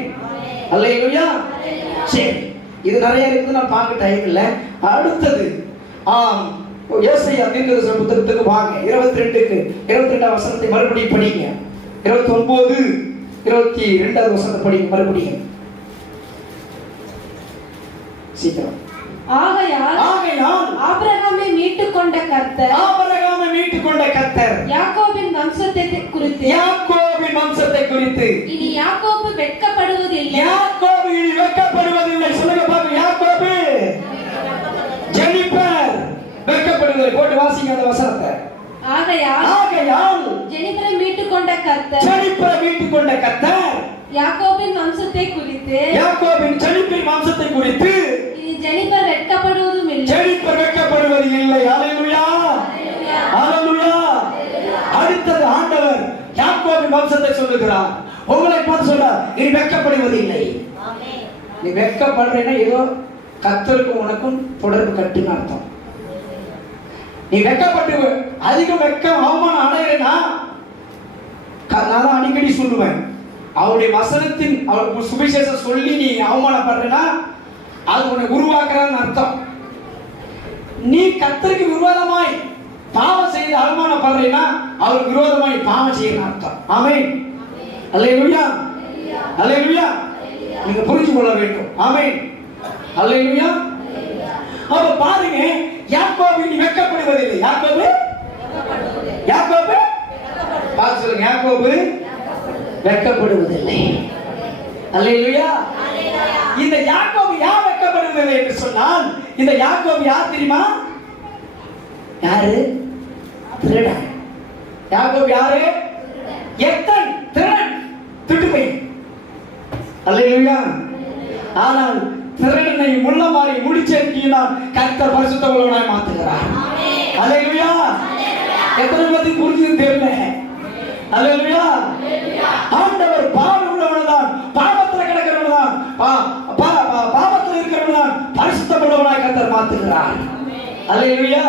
அல்லேலூயா. சரி, இது நிறைய இருக்குது, நான் பார்க்க டைம் இல்லை. அடுத்தது ஏசாயா தீர்க்கதரிசன புத்தகத்துக்கு வாங்க. 22 வசனத்தை மறுபடியும் படிங்க. 29, 22 வசனத்தை படிங்க மறுபடியும். சீக்கிரம். ஆகையால் ஆபிரகாமை மீட்டுக் கொண்ட கர்த்தர் யாக்கோபின் வம்சத்தை குறித்து இனி யாக்கோபு வெட்கப்படுவதில்லை. சொல்லுங்க பாருங்க. யாக்கோபு ஜெனிபர் வெட்கப்படுவதில்லை. போட்டு வாசிங்க அந்த வசனத்தை. ஆகையால் ஜெனிபரை மீட்டுக் கொண்ட கர்த்தர் யாக்கோபின் வம்சத்தை குறித்து ஜெனிபர் வெட்கப்படுவதும் இல்லை. வெட்கப்படுவது இல்லை. அல்லேலூயா, அல்லேலூயா. அடுத்தது ஆண்டவர் யாக்கோபின் வம்சத்தை சொல்லுகிறார். உங்களை பார்த்து சொல்றார், நீ வெட்கப்படுவது இல்லை. நீ வெட்கப்படுறேன்னா ஏதோ கர்த்தருக்கும் உனக்கும் தொடர்பு கட்டுன்னு அர்த்தம். நீ வெக்கப்பட்டு அதிகம் வெக்கம் அவமானம் அடையிறேன்னா, நான் அடிக்கடி சொல்லுவேன், அவருடைய வசனத்தின் அவருக்கு சுவிசேஷம் சொல்லி நீ அவமானப்படுறேன்னா அது உன்னை உருவாக்குறான்னு அர்த்தம். நீ கர்த்தருக்கு விரோதமாய் பாவம் செய்து அவமானப்படுறேன்னா அவருக்கு விரோதமாய் பாவம் செய்யணும் அர்த்தம். ஆமென். அல்லேலூயா, அல்லேலூயா. நீங்க புரிஞ்சு கொள்ள வேண்டும். ஆமென், அல்லேலூயா. அப்ப பாருங்க, யாக்கோபு நீ வெட்கப்படுவதில்லை. யாக்கோபு பார்த்து சொல்லுங்க, யாக்கோபு வெட்கப்படுவதில்லை. அல்லேலூயா. இந்த யாக்கோபு யார் வெட்கப்படுவதில்லை என்று சொன்னால், இந்த யாக்கோபு யார் தெரியுமா? யாரு? திருடன். யாக்கோபு யாரு? எத்தன், திருடன், திருட்டுப்பை. அல்லேலூயா. ஆனால் திருடனை முள்ள மாறி முடிச்சேர்க்கினால் கர்த்தர் பரிசுத்த உள்ளவனாய் மாத்துகிறார். அல்லேலூயா. எத்தனை பேருக்கு புரிஞ்சது தெரியல. அல்லேலூயா. ஆண்டவர் பாவம் உள்ளவன்தான், பாவத்தில் கிடக்கிறவன்தான், பாவத்தில் இருக்கிறவன்தான் பரிசுத்த உள்ளவனாய் கர்த்தர் மாத்துகிறார். அல்லேலூயா,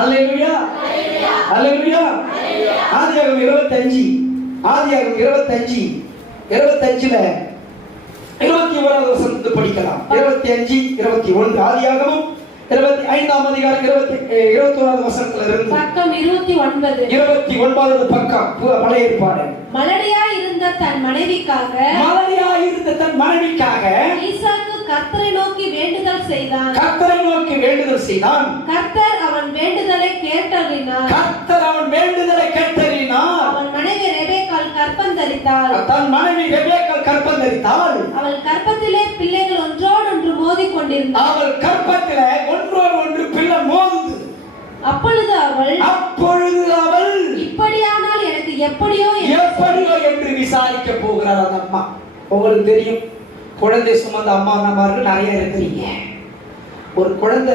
அல்லேலூயா, அல்லேலூயா. ஆதியாகமம் 25, ஆதியாகமம் 25, 25ல 21வது வசனத்தை படிக்கலாம். 25, 21. ஆதியாகமம் 25ஆம் அதிகாரம் 21வது வசனத்துல இருந்து பக்கம் 29. 29வது பக்கம், பழைய ஏற்பாடு. மலடியாய் இருந்த தன் மனைவிக்காக ஈசாக்கு கர்த்தரை நோக்கி வேண்டுதல் செய்தான். கர்த்தர் அவன் வேண்டுதலை கேட்டறினார். அவன் மனைவி ரெபெக்காள் கர்ப்பம் தரித்தாள். அவள் கர்ப்பத்திலே பிள்ளைகள் ஒன்றோடொன்று மோதிக் கொண்டிருந்தாள். அப்பொழுது அவள் இப்படியானால் எனக்கு எப்படியோ என்று விசாரிக்க போகிறார் அந்த அம்மா. உங்களுக்கு தெரியும், குழந்தை சுமந்த அம்மாமார்கள் நிறைய இருக்கிறீங்க. ஒரு குழந்தை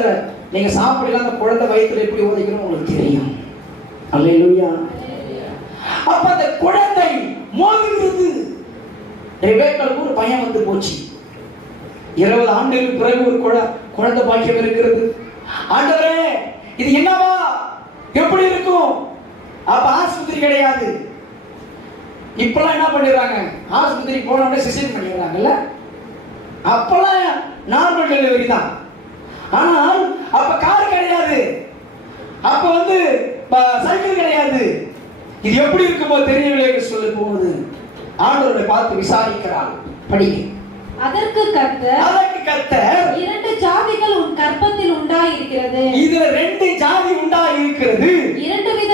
நீங்க சாப்பிடலாம், அந்த குழந்தை வயிற்றுல எப்படி ஓதிக்கணும் உங்களுக்கு தெரியும். அல்லேலூயா. அப்ப அந்த குழந்தை மோதுகிறது. ரெபெக்காளுக்கு ஒரு பையன் வந்து போச்சு. 20 ஆண்டுகளுக்கு பிறகு ஒரு குழந்தை பாக்கியம் இருக்கிறது. ஆண்டவரே, இது என்னவா, எப்படி இருக்கும்? அப்ப ஆஸ்பத்திரி கிடையாது. இப்பெல்லாம் என்ன பண்ணிடுறாங்க, ஆஸ்பத்திரி போன உடனே சிசேரியன் பண்ணிடுறாங்கல்ல. அப்பெல்லாம் நார்மல் டெலிவரி தான். ஆனால் அப்ப கார் கிடையாது, அப்ப வந்து சைக்கிள் கிடையாது. இது எப்படி இருக்குமோ தெரியவில்லை என்று சொல்லி போகுது. ஆண்டவரை பார்த்து விசாரிக்கிறாள். படிங்க. அதற்கு கர்த்தர் 2 ஜாதிகள் உன் கர்ப்பத்தில் உண்டாயிருக்கிறது. இதுல 2 ஜாதி உண்டாயிருக்கிறது. 2 வித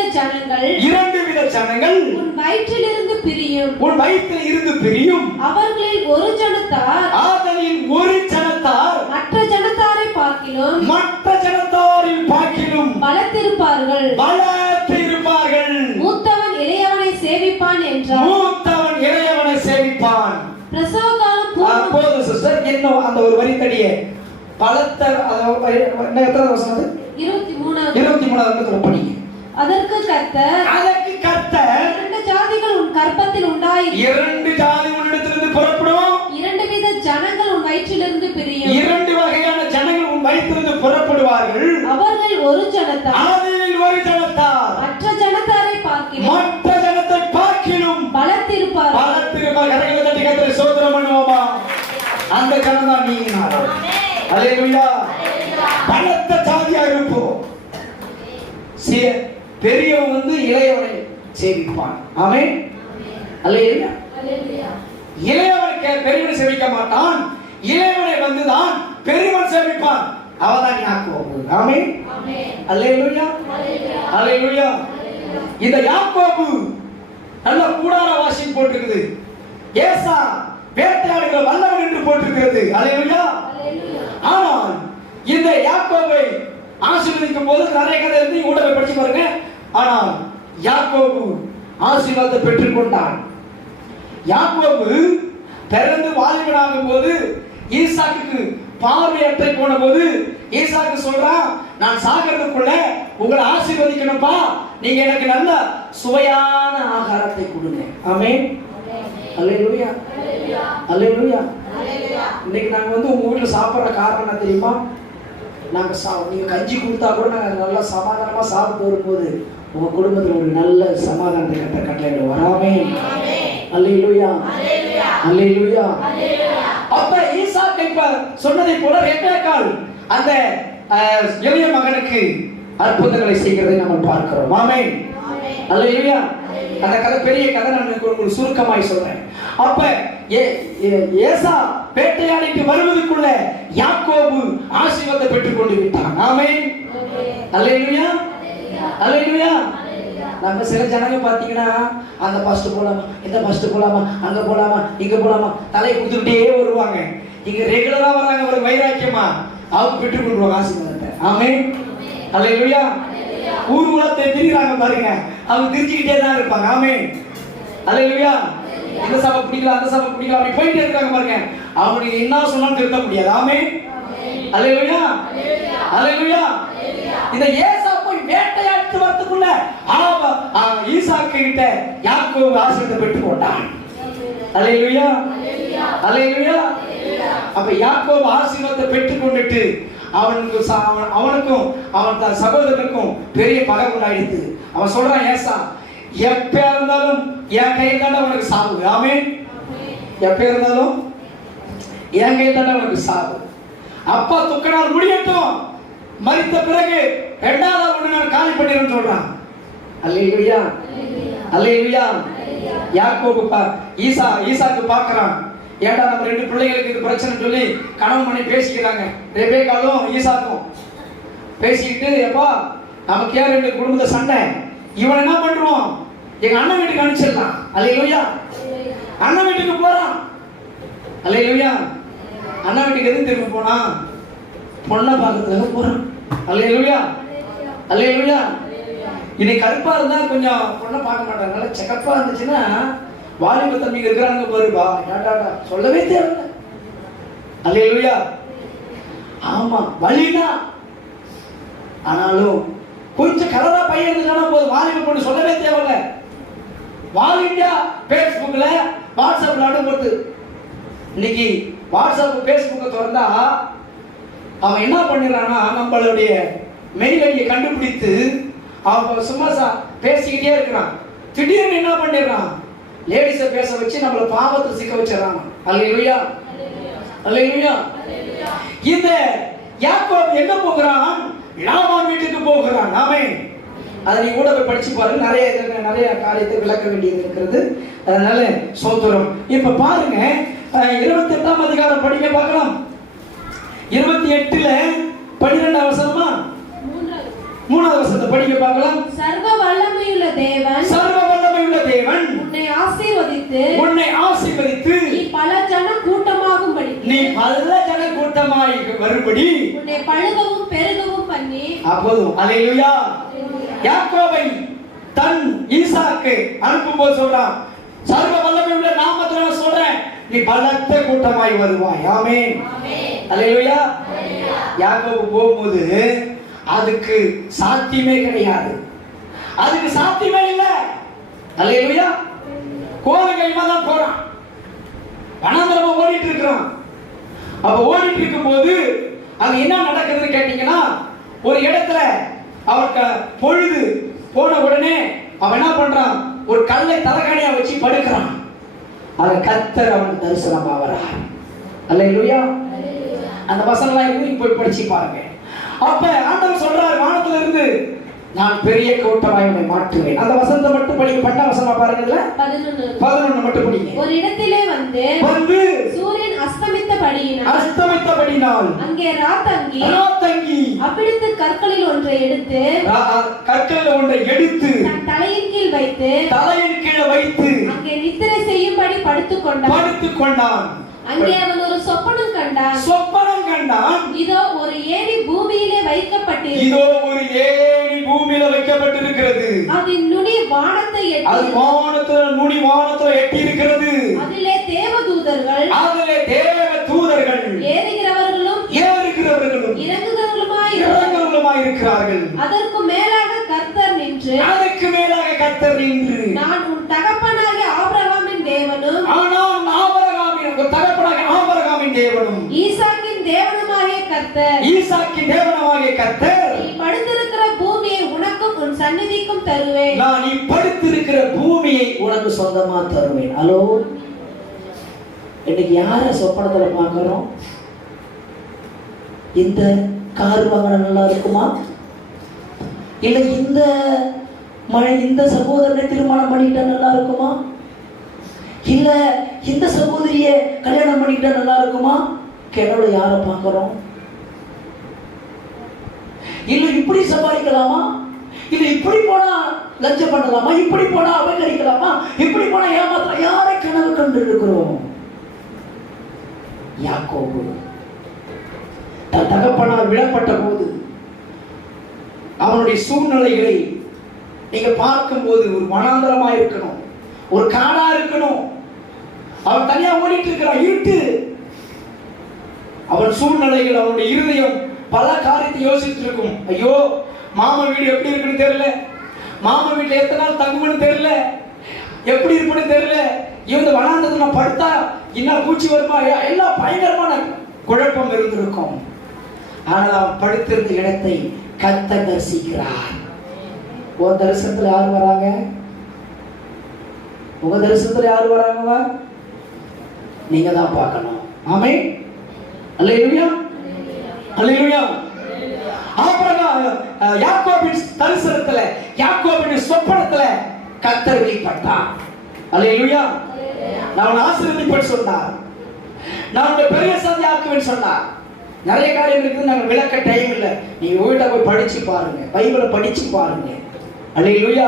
ஜனங்கள் உன் வயிற்றிலிருந்து பிரியும். அவர்களில் ஒரு ஜனத்தார் மற்ற ஜனத்தாரை பார்க்கிலும் பலத்திருப்பார்கள். மூத்தவன் இளையவனை சேவிப்பான் என்றார். பிரசவ காலம் போது சிஸ்டர், இன்னும் அந்த ஒரு வரி தடியே பலத்த எத்தனை வசனம்? 23வது படிங்க. அதற்கு கர்த்தர் 2 ஜாதிகள் உன் கர்ப்பத்தில் உண்டாயிருக்கிறது. 2 ஜாதி உன்னிடத்திலிருந்து புறப்படும். 2 வித ஜனங்கள் உன் வயிற்றிலிருந்து பிரியும். 2 வகையான ஜனங்கள் உன் வயிற்றிலிருந்து புறப்படுவார்கள். அவர்கள் ஒரு ஜனத்தார் மற்ற ஜனத்தாரை பார்க்கிலும் பலத்திருப்பார்கள். சோதரம் பண்ணுவோமா? அந்த ஜனம் தான் நீங்க. அல்லேலூயா. பலத்த ஜாதியா இருப்போம். பெரியவன் வந்து இளையவனை சேவிப்பான். ஆமென், அல்லேலூயா. இளையவனை பெரியவனை சேவிக்க மாட்டான், இளையவனை வந்துதான் பெரியவன் சேவிப்பான். அவதான் யாக்கோபு. ஆமென், அல்லேலூயா, அல்லேலூயா. இந்த யாக்கோபு நல்ல கூடாரவாசி போட்டிருக்குது. ஏசா வேட்டையாடுகிற வல்லவன் என்று போட்டிருக்கிறது. அல்லேலூயா. ஆனால் இந்த யாக்கோபை ஆசீர்வதிக்கும் போது நிறைய கதை இருந்து கூட படிச்சு பாருங்க. ஆனால் யாக்கோபு ஆசீர்வாதத்தை பெற்றுக் கொண்டான். யாக்கோபு பிறந்து வாலிபனாகும் போது ஈசாக்குக்கு பார்வையற்றை போன போது ஈசாக்கு சொல்றான், நான் சாகிறதுக்குள்ள உங்களை ஆசீர்வதிக்கணும்பா, நீங்க எனக்கு நல்ல சுவையான ஆகாரத்தை கொடுங்க. ஆமென், அல்லேலூயா, அல்லேலூயா. இன்னைக்கு நாங்க வந்து உங்க வீட்டுல சாப்பிடுற காரணம் என்ன தெரியுமா? நாங்க நீங்க கஞ்சி கொடுத்தா கூட நாங்க நல்லா சமாதானமா சாப்பிட்டு வரும்போது உங்க குடும்பத்துல ஒரு நல்ல சமாதானத்தை கட்டளை வராமே. அல்லேலூயா, அல்லேலூயா. அப்ப ஈசாக்கு இப்ப சொன்னதை போல ரெபெக்காள் அந்த இளைய மகனுக்கு அற்புதங்களை செய்கிறதை நம்ம பார்க்கிறோம். ஆமென், அல்லேலூயா. அந்த கதை பெரிய கதை, நான் உங்களுக்கு சுருக்கமாய் சொல்றேன். அப்ப ஏசா வேட்டையாடிட்டு வருவதற்குள்ள யாக்கோபு ஆசீர்வாதத்தை பெற்றுக் கொண்டு விட்டான். ஆமென், அல்லேலூயா, அல்லேலூயா. நம்ம சில ஜனங்க பாத்தீங்கன்னா அந்த பஸ்ட் போலாமா, இந்த பஸ்ட் போலாமா, அங்க போலாமா, இங்க போலாமா, தலையை கொடுத்துக்கிட்டே வருவாங்க. இங்க ரெகுலரா வராங்க, ஒரு வைராக்கியமா அவங்க பெற்றுக் கொள்வாங்க ஆசீர்வாதத்தை. ஆமென், அல்லேலூயா. ஊர்வலத்தை திரிகிறாங்க பாருங்க, அவங்க திரிஞ்சுக்கிட்டே தான் இருப்பாங்க. ஆமென், அல்லேலூயா. இந்த சபை பிடிக்கல, அந்த சபை பிடிக்கல, அப்படி போயிட்டே இருக்காங்க பாருங்க. அவங்களுக்கு என்ன சொன்னாலும் திருத்த முடியாது. ஆமென், அல்லேலூயா, அல்லேலூயா. இந்த ஏசா போய் வேட்டையாடிட்டு வரதுக்குள்ள ஈசாக்கு கிட்ட யாக்கோபு ஆசீர்வாதத்தை பெற்றுக் கொண்டான். அல்லேலூயா, அல்லேலூயா. அப்ப யாக்கோபு ஆசீர்வாதத்தை பெற்றுக் கொண்டுட்டு அவனுக்கும் அவன் தன் சகோதரனுக்கும் பெரிய பகை உண்டாயிடுது. அவன் சொல்றான், ஏசா எப்ப இருந்தாலும் என் கையில் தானே உனக்கு சாவு. ஆமென், எப்ப இருந்தாலும் என் கையில் தானே உனக்கு சாவு. அப்பா துக்கனால் முடியட்டும், மரித்த பிறகு இரண்டாவது ஒண்ணு நான் காலி பண்ணிடுறேன்னு சொல்றான். அல்லேலூயா, அல்லேலூயா. யாக்கோபு ஈசாக்கு பார்க்கறான். ஏண்டா நம்ம ரெண்டு பிள்ளைகளுக்கு இது பிரச்சனை சொல்லி கணவன் மனைவி பேசிக்கிறாங்க. ரெபெக்காலும் ஈசாக்கும் பேசிக்கிட்டு, எப்பா நமக்கு ஏன் ரெண்டு குடும்பத்தை சண்டை, இவன் என்ன பண்றோம், எங்க அண்ணன் வீட்டுக்கு அனுப்பிச்சிடலாம். அல்லேலூயா. அண்ணன் வீட்டுக்கு போறான். அல்லேலூயா. அண்ணன் வீட்டுக்கு எதுவும் திரும்ப போனா, பொண்ணை பார்க்கறதுக்காக போறான். அல்லேலூயா, அல்லேலூயா. இன்னைக்கு கருப்பா இருந்தா கொஞ்சம் பொண்ணை பார்க்க மாட்டாங்க. நல்லா செக்கப்பா இருந்துச்சுன்னா வாலிப தம்பிங்க இருக்கிறாங்க பாருப்பா, ஏடாடா சொல்லவே தேவையில்லை. அல்லேலூயா. ஆமா, வலினா ஆனாலும் கொஞ்சம் கலரா பையன் இருந்தாலும் போதும், வாலிப பொண்ணு சொல்லவே தேவையில்லை. வால் இந்தியா பேஸ்புக்ல வாட்ஸ்அப்ல அனுப்புறது. இன்னைக்கு வாட்ஸ்அப் பேஸ்புக்கை திறந்தா அவன் என்ன பண்ணிடுறான்னா, நம்மளுடைய மெயில் ஐடியை கண்டுபிடித்து அவன் சும்மா பேசிக்கிட்டே இருக்கிறான். திடீர்னு என்ன பண்ணிடுறான், லேடிஸை பேச வச்சு நம்மளை பாவத்தை சிக்க வச்சிடறான். அல்லேலூயா, அல்லேலூயா. இந்த யாக்கோபு எங்க போகிறான், லாபான் வீட்டுக்கு போகிறான். ஆமென். அதை நீ கூட போய் படிச்சு பாருங்க, நிறைய காரியத்தை விளக்க வேண்டியது இருக்கிறது. அதனால சோதரம். இப்ப பாருங்க, 28ஆம் அதிகாரம் படிக்க பார்க்கலாம். 28ல 12ஆம் வசனமா 3ஆவது வசனத்தை படிக்க பார்க்கலாம். சர்வ வல்லமையுள்ள தேவன், சர்வ வல்லமையுள்ள தேவன் உன்னை ஆசீர்வதித்து நீ பல ஜன கூட்டமாகும்படி, நீ பல ஜன கூட்டமாய் வரும்படி உன்னை பழுகவும் பெருகவும் பண்ணி. அப்போதும் அல்லேலூயா. யாக்கோபை தன் ஈசாக்கு அனுப்பும்போது சொல்றான், சர்வ வல்லமையுள்ள நாமத்தினால சொல்றேன், நீ பலத்த கூட்டமாய் வருவாய். ஆமென், அல்லேலூயா. யாக்கோபு போகும்போது அதுக்கு சாத்தியமே கிடையாது, அதுக்கு சாத்தியமே இல்லை. அல்லேலூயா. கோலகைமா தான் போறான், வனாந்தரமா ஓடிட்டு இருக்கிறான். அப்ப ஓடிட்டு இருக்கும் போது அங்க என்ன நடக்குதுன்னு கேட்டீங்கன்னா, ஒரு இடத்துல அவருக்கு பொழுது போன உடனே அவன் என்ன பண்றான், ஒரு கல்லை தலைகாணியா வச்சு படுக்கிறான். அத கர்த்தர் அவனுக்கு தரிசனம் ஆவறார். அல்லேலூயா. அந்த வசனம்லாம் இருக்கு, நீங்க போய் படிச்சு பாருங்க. அப்ப ஆண்டவர் சொல்றார், வானத்துல இருந்து நான் பெரிய கூட்டமாய் உன்னை மாற்றுவேன். அந்த வசனத்தை மட்டும் படிங்க, பண்ண வசனமா பாருங்கல 11 மட்டும் படிங்க. ஒரு இடத்திலே வந்து சூரியன் அஸ்தமித்தபடியினால் அங்கே ராத்தங்கி அப்பிடித்து கற்களில் ஒன்றை எடுத்து தன் தலையின் கீழ் வைத்து அங்கே நித்திரை செய்யும்படி படுத்துக்கொண்டான். அங்கே அவன் ஒரு சொப்பனம் கண்டான். இதோ ஒரு ஏணி பூமியிலே வைக்கப்பட்டிருக்கிறது. அதன் நுனி வானத்தை எட்டி இருக்கிறது. அதிலே தேவதூதர்கள் ஏறுகிறவர்களும் இறங்குகிறவர்களுமாய் இருக்கிறார்கள். அதற்கு மேலாக கர்த்தர் நின்று நான் உன் தகப்பனாகிய ஆபிரகாமின் தேவனும் தேவனும் ஈசாக்கின் தேவனுமாகிய கர்த்தர் ஈசாக்கின் தேவனுமாகிய கர்த்தர் நீ படுத்திருக்கிற பூமியை உனக்கும் உன் சந்நிதிக்கும் தருவேன். நான் நீ படுத்திருக்கிற பூமியை உனக்கு சொந்தமா தருவேன். ஹலோ, இன்னைக்கு யார சொப்பனத்துல பார்க்கிறோம்? இந்த கார் வாங்கின நல்லா இருக்குமா, இல்ல இந்த சகோதரனை திருமணம் பண்ணிட்டா நல்லா இருக்குமா, இல்ல இந்த சகோதரிய கல்யாணம் பண்ணிட்டா நல்லா இருக்குமா? கிணவுல யார பார்க்கிறோம்? இல்ல இப்படி சம்பாதிக்கலாமா, இல்ல இப்படி போனா லஞ்சம் பண்ணலாமா, இப்படி போனா அபகரிக்கலாமா, இப்படி போனா ஏமாத்தலாம், யாரை கனவு கண்டு இருக்கிறோம்? யாக்கோபு தன் தகப்பனால் விடப்பட்ட போது அவனுடைய சூழ்நிலைகளை நீங்க பார்க்கும்போது ஒரு வனாந்தரமா இருக்கணும், ஒரு காடா இருக்கணும், அவன் தனியா ஓடிட்டு இருக்கிறான், இருட்டு. அவன் சூழ்நிலைகள், அவனுடைய இருதயம் பல காரியத்தை யோசித்து இருக்கும். ஐயோ, மாமா வீடு எப்படி இருக்குன்னு தெரியல, மாமா வீட்டுல எத்தனை நாள் தங்கும்னு தெரியல, எப்படி இருக்குன்னு தெரியல, இந்த வனாந்தரத்துல படுத்தா இன்னும் பூச்சி வருமா, எல்லாம் பயங்கரமான குழப்பம் இருந்திருக்கும். ஆனால் அவன் படுத்திருந்த இடத்தை கர்த்தர் தரிசிக்கிறார். உங்க தரிசனத்துல யார் வராங்க? உங்க தரிசனத்துல யார் வராங்க? நீங்க தான் பார்க்கணும். ஆமென். அல்லேலூயா, அல்லேலூயா. அப்புறம் யாக்கோபின் தரிசனத்துல, யாக்கோபின் சொப்பனத்துல கர்த்தர் வெளிப்பட்டார். அல்லேலூயா. நான் ஆசீர்வதிப்பேன் சொன்னார், நான் உன்னை பெரிய சந்தியாக்குவேன் சொன்னார். நிறைய காரியம் இருக்குது, நாங்கள் விளக்க டைம் இல்லை. நீங்க வீட்டை போய் படிச்சு பாருங்க, பைபிளை படிச்சு பாருங்க. அல்லேலூயா.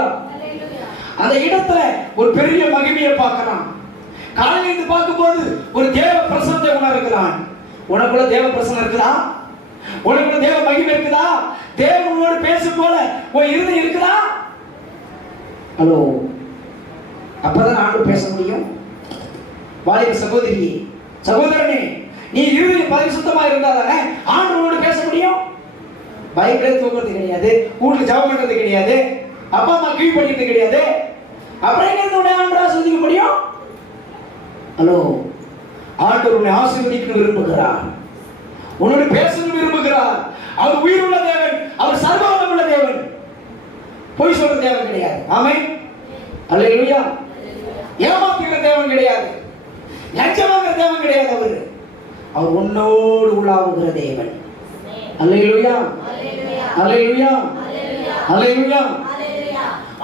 அந்த இடத்துல ஒரு பெரிய மகிமையை பார்க்கிறான். காலையில இருந்து பார்க்கும்போது ஒரு தேவ பிரசன்னத்தை உணர்கிறான். உனக்குள்ள தேவ பிரசன்னம் இருக்குதா? உனக்குள்ள தேவ மகிமை இருக்குதா? தேவனோடு பேசும் போல உன் இருதயம் இருக்குதா? ஹலோ, அப்பதான் ஆண்டு பேச முடியும். வாலிப சகோதரி, சகோதரனே, நீ இருதயம் பரிசுத்தமா இருந்தாதானே ஆண்டவரோடு பேச முடியும். பைபிளே தூக்குறது கிடையாது, வீட்டுல ஜெபம் பண்றது கிடையாது, அப்பா அம்மா கீழ்படிறது கிடையாது, அப்புறம் எங்க ஆண்டவரை ஆசீர்வதிக்க முடியும்? ஹலோ, ஆண்டவர் உன்னை ஆசீர்வதிக்க விரும்புகிறார், உன்னோடு பேசணும் விரும்புகிறார். அவர் உயிருள்ள தேவன், அவர் சர்வவல்லமையுள்ள தேவன், பொய் சொல்ற தேவன் கிடையாது. ஆமென். அல்லேலூயா. ஏமாத்துகிற தேவன் கிடையாது, லட்சமாக தேவன் கிடையாது. அவர் உன்னோடு உலாவுகிற தேவன். அல்லேலூயா, அல்லேலூயா, அல்லேலூயா.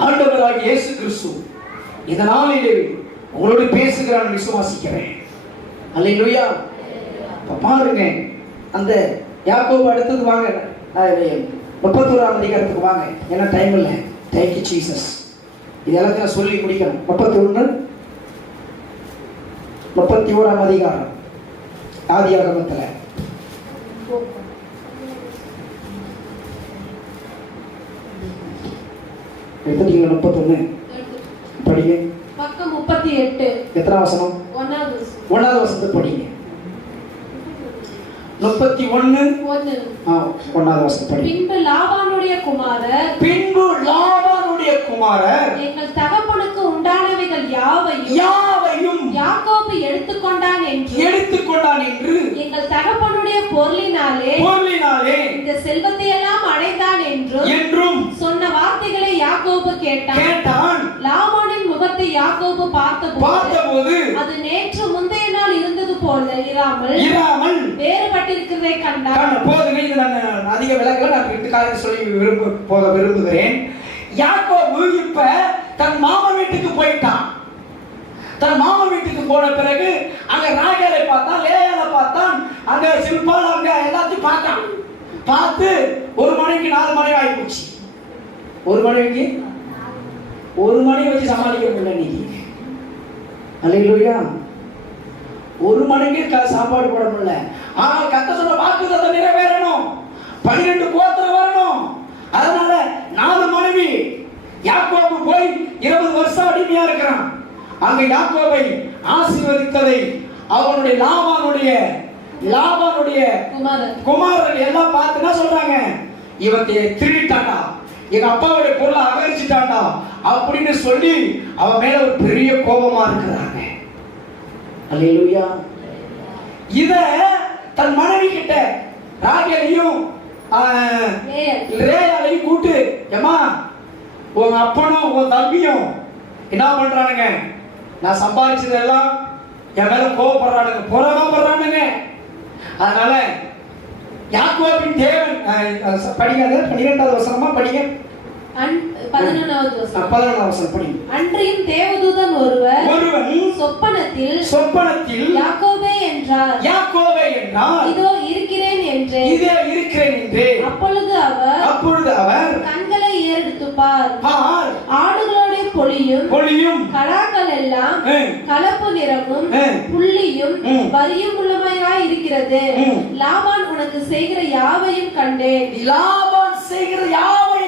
ஆண்டவராகிய இயேசு கிறிஸ்து இந்த நாளிலே உங்களோடு பேசுகிறான் விசுவாசிக்கிறேன். அல்லேலூயா. பாருங்க, அந்த யாக்கோபு அடுத்தது வாங்க, 31ஆம் அதிகாரத்துக்கு வாங்க. ஏன்னா டைம் இல்லை. Thank you Jesus. இது எல்லாத்தையும் சொல்லி முடிக்கணும். 31ஆம் அதிகாரம் ஆதியாகமத்துல எடுத்துட்டீங்க. 31 படிங்க. பக்கம் 38. எத்தனை வசனம்? 1வது வசனத்தை படிங்க. 31 1வது வசனம் படிங்க. பின்பு லாபானுடைய குமாரர் எங்கள் தகப்பனுக்கு உண்டானவைகள் யாவையும் யாக்கோபு எடுத்துக்கொண்டான் என்று எங்கள் தகப்பனுடைய பொருளினாலே இந்த செல்வத்தை எல்லாம் அடைந்தான் என்றும் சொன்ன வார்த்தைகளை யாக்கோபு கேட்டான். லாபானின் முகத்தை யாக்கோபு பார்த்தபோது அது நேற்று முந்தைய நாள் இருந்தது போல இராமல் வேறுபட்டிருக்கிறதை கண்டான். போதுங்க, இது நான் அதிக விளக்கல, நான் 2 காரியத்தை சொல்லி போக விரும்புகிறேன். யாக்கோபு இப்ப தன் மாமா வீட்டுக்கு போயிட்டான். தன் மாமா வீட்டுக்கு போன பிறகு அங்க ராகேலை பார்த்தான், லேயாலை பார்த்தான், அங்க சில்பால், அங்க எல்லாத்தையும் பார்த்தான். பார்த்து ஒரு மணிக்கு 4 மணி ஆகி போச்சு. ஒரு மணி வச்சு சமாளிக்க முடியல இன்னைக்கு. அல்லேலூயா. ஒரு மணிக்கு சாப்பாடு போட முடியல. ஆனால் கர்த்தர் சொன்ன வாக்குத்தத்தம் நிறைவேறணும், 12 கோத்திரம் வரணும். அதனால 4 மனைவி. யாக்கோபு போய் 20 வருஷம் அடிமையா இருக்கிறான். அங்க யாக்கோபை ஆசீர்வதித்ததை அவனுடைய லாபானுடைய குமாரர்கள் எல்லாம் பார்த்து என்ன சொல்றாங்க? இவன் திருடிட்டாண்டா, எங்க அப்பாவுடைய பொருளை அகரிச்சிட்டாண்டா அப்படின்னு சொல்லி அவன் மேல ஒரு பெரிய கோபமா இருக்கிறாங்க. அல்லேலூயா. இத தன் மனைவி கிட்ட ராகேலையும் லேயாலையும் கூட்டு, ஏமா உங்க அப்பனும் உங்க தம்பியும் என்ன பண்றானுங்க, நான் சம்பாதிச்சதெல்லாம் என் மேல கோவப்படுறானுங்க, பொறாமப்படுறானுங்க. அதனால யாக்கோபின் தேவன் படிக்காத 12வது வசனமா படிங்க. 11வது வசனம். 11வது வசனம் படி. அன்றியும் தேவதூதன் ஒருவன் சொப்பனத்தில் யாக்கோபே என்றார். இதோ இருக்கிறேன் என்று. அப்பொழுது அவர் கண்களை ஏறெடுத்து பார், ஆடுகளோட பொலியும் கடாக்கள் எல்லாம் கலப்பு நிறமும் புள்ளியும் வரியும் உள்ளமையாய் இருக்கிறது. லாபான் உனக்கு செய்கிற யாவையும்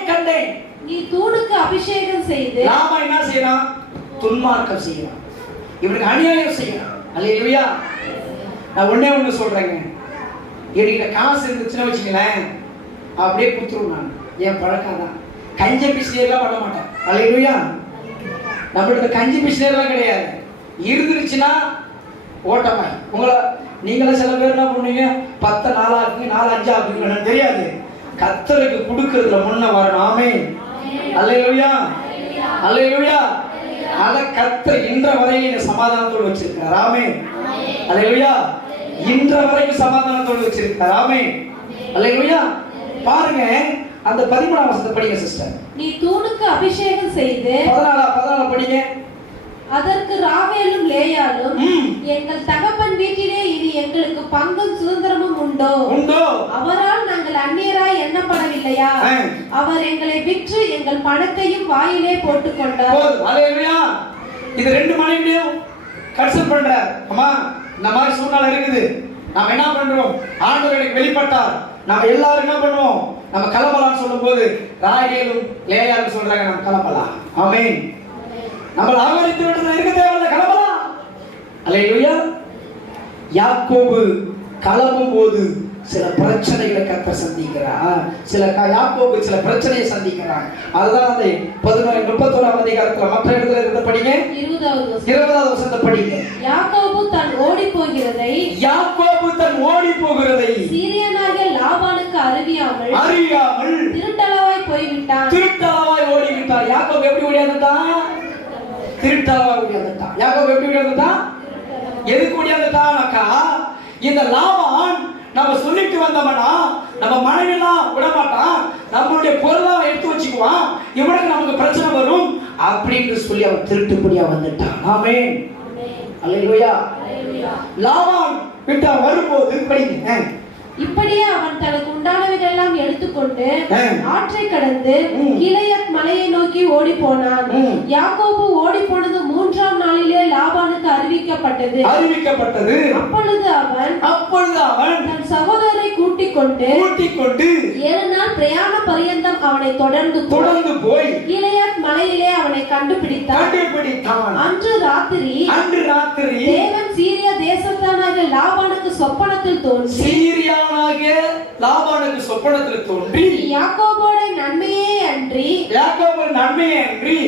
கண்டேன். நீ தூணுக்கு அபிஷேகம் செய்து. லாபான் என்ன செய்யறான்? துன்மார்க்கம் செய்யறான், இவனுக்கு அநியாயம் செய்யறான். அல்லேலூயா. நான் ஒண்ணு சொல்றேங்க, என்கிட்ட காசு இருந்துச்சுன்னா வச்சுங்களேன், அப்படியே கொடுத்துருவேன். நான் என் பழக்கம் தான், கஞ்ச பிசினேர்லாம் பண்ண மாட்டேன். அல்லேலூயா. நம்மளுக்கு கஞ்சி பிசினேர்லாம் கிடையாது. இருந்துருச்சுன்னா ஓட்டமாய் உங்களை நீங்கள சில பேர் என்ன பண்ணுவீங்க, 10 4 ஆக்குங்க, 4 5 ஆக்குங்க, எனக்கு தெரியாது. கர்த்தருக்கு கொடுக்கறதுல முன்ன வரணும். ஆமென். அல்லேலூயா, அல்லேலூயா. அத கர்த்தர் இன்ற வரையிலும் சமாதானத்தோடு வச்சிருக்கிறார். ஆமென். அல்லேலூயா. இன்ற வரைக்கும் சமாதானத்தோடு வச்சிருக்கிறார். ஆமென். அல்லேலூயா. பாருங்க அந்த 13ஆம் வசனத்தை படிங்க சிஸ்டர். நீ தூணுக்கு அபிஷேகம் செய்து. 14 படிங்க. அதற்கு ராகேலும் லேயாலும், எங்கள் தகப்பன் வீட்டிலே இனி எங்களுக்கு பங்கும் சுதந்திரமும் உண்டோ? அவரால் நாங்கள் அந்நியராய் எண்ணப்படவில்லையா? அவர் எங்களை விற்று எங்கள் பணத்தையும் வாயிலே போட்டுக் கொண்டார். அல்லேலூயா. இது 2 மனைவியும் கன்சல்ட் பண்றார். அம்மா இந்த மாதிரி சூழ்நிலை இருக்குது, நாம என்ன பண்றோம்? ஆண்டவர் எனக்கு வெளிப்பட்டார், நாம எல்லாரும் என்ன பண்ணுவோம்? நம்ம கிளம்பலாம்னு சொல்லும்போது ராகேலும் லேயாலும் சொல்றாங்க, நம்ம கிளம்பலாம். ஆமென். நம்மள ஆவரித்து விட்டு இருக்க தேவையில்லை, கிளம்பலாம். அல்லேலூயா. யாக்கோபு கிளம்பும் போது சில பிரச்சனைகளை கர்த்தர் சந்திக்கிறார். யாக்கோபு சில பிரச்சனையை சந்திக்கிறார். அதுதான் அந்த 31ஆம் அதிகாரத்துல மற்ற இடத்துல இருந்து படிங்க. 20வது வசனத்தை படிங்க. யாக்கோபு தன் ஓடி போகிறதை சீரியனாகிய லாபானுக்கு அறியாமல் திருட்டளவாய் போய்விட்டான். ஓடிவிட்டான். யாக்கோபு எப்படி ஓடியாந்துட்டான்? திருட்டளவாய் ஓடியாந்துட்டான். யாக்கோபு எப்படி ஓடியாந்துட்டான்? எதுக்கு ஓடியாந்துட்டான்னாக்கா, இந்த லாபான் நம்ம சொல்லிட்டு வந்தவனா நம்ம மனைவிலாம் விடமாட்டான், நம்மளுடைய பொருளாக எடுத்து வச்சுக்குவான், இவனுக்கு நமக்கு பிரச்சனை வரும் அப்படின்னு சொல்லி அவன் திருட்டுப்படியா வந்துட்டான். ஆமென். அல்லேலூயா. லாபான் விட்டு வரும்போது படிங்க. இப்படியே அவன் தனக்கு உண்டானவைகள் எல்லாம் எடுத்துக்கொண்டு ஆற்றை கடந்து கிளையத் மலையை நோக்கி ஓடி போனான். யாக்கோபு ஓடி போனது 3ஆம் நாளிலே லாபானுக்கு அறிவிக்கப்பட்டது. அப்பொழுது அவன் தன் சகோதரரை கூட்டிக் கொண்டு 7 நாள் பிரயாண பரியந்தம் அவனை தொடர்ந்து போய் கிளையத் மலையிலே அவனை கண்டுபிடித்தான். அன்று ராத்திரி தேவன் சீரியா தேசத்தானாகிய லாபானுக்கு சொப்பனத்தில் தோன்றி யாக்கோபோட நன்மையே அன்றி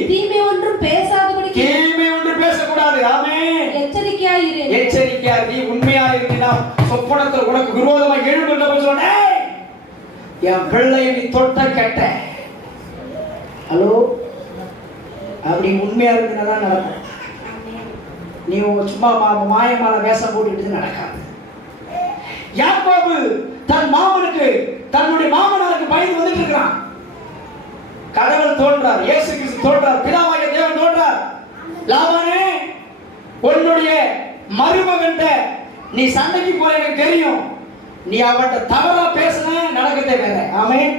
தீமை ஒன்றும் பேசக்கூடாது. ஆமென். எச்சரிக்கையாயிரு. உண்மையா இருந்தா சொப்பனத்தில் உனக்கு விரோதமாக எழும்புகின்ற சொன்னே, என் பிள்ளையை நீ தொட்ட கெட்ட. ஹலோ, அப்படி உண்மையா இருந்தாதான் நடக்கும். நீ சும்மா மாயமான வேஷம் போட்டுக்கிட்டு நடக்காது. யாக்கோபு தன் மாமனுக்கு, தன்னுடைய மாமனாருக்கு பயந்து வந்துட்டு இருக்கிறான். கடவுள் தோன்றார், இயேசு கிறிஸ்து தோன்றார், பிதாவாகிய தேவன் தோன்றார். லாபானே, உன்னுடைய மருமகன்ட நீ சண்டைக்கு போற எனக்கு தெரியும், நீ அவன்கிட்ட தவறா பேசுன நடக்கதே வேற. ஆமென்.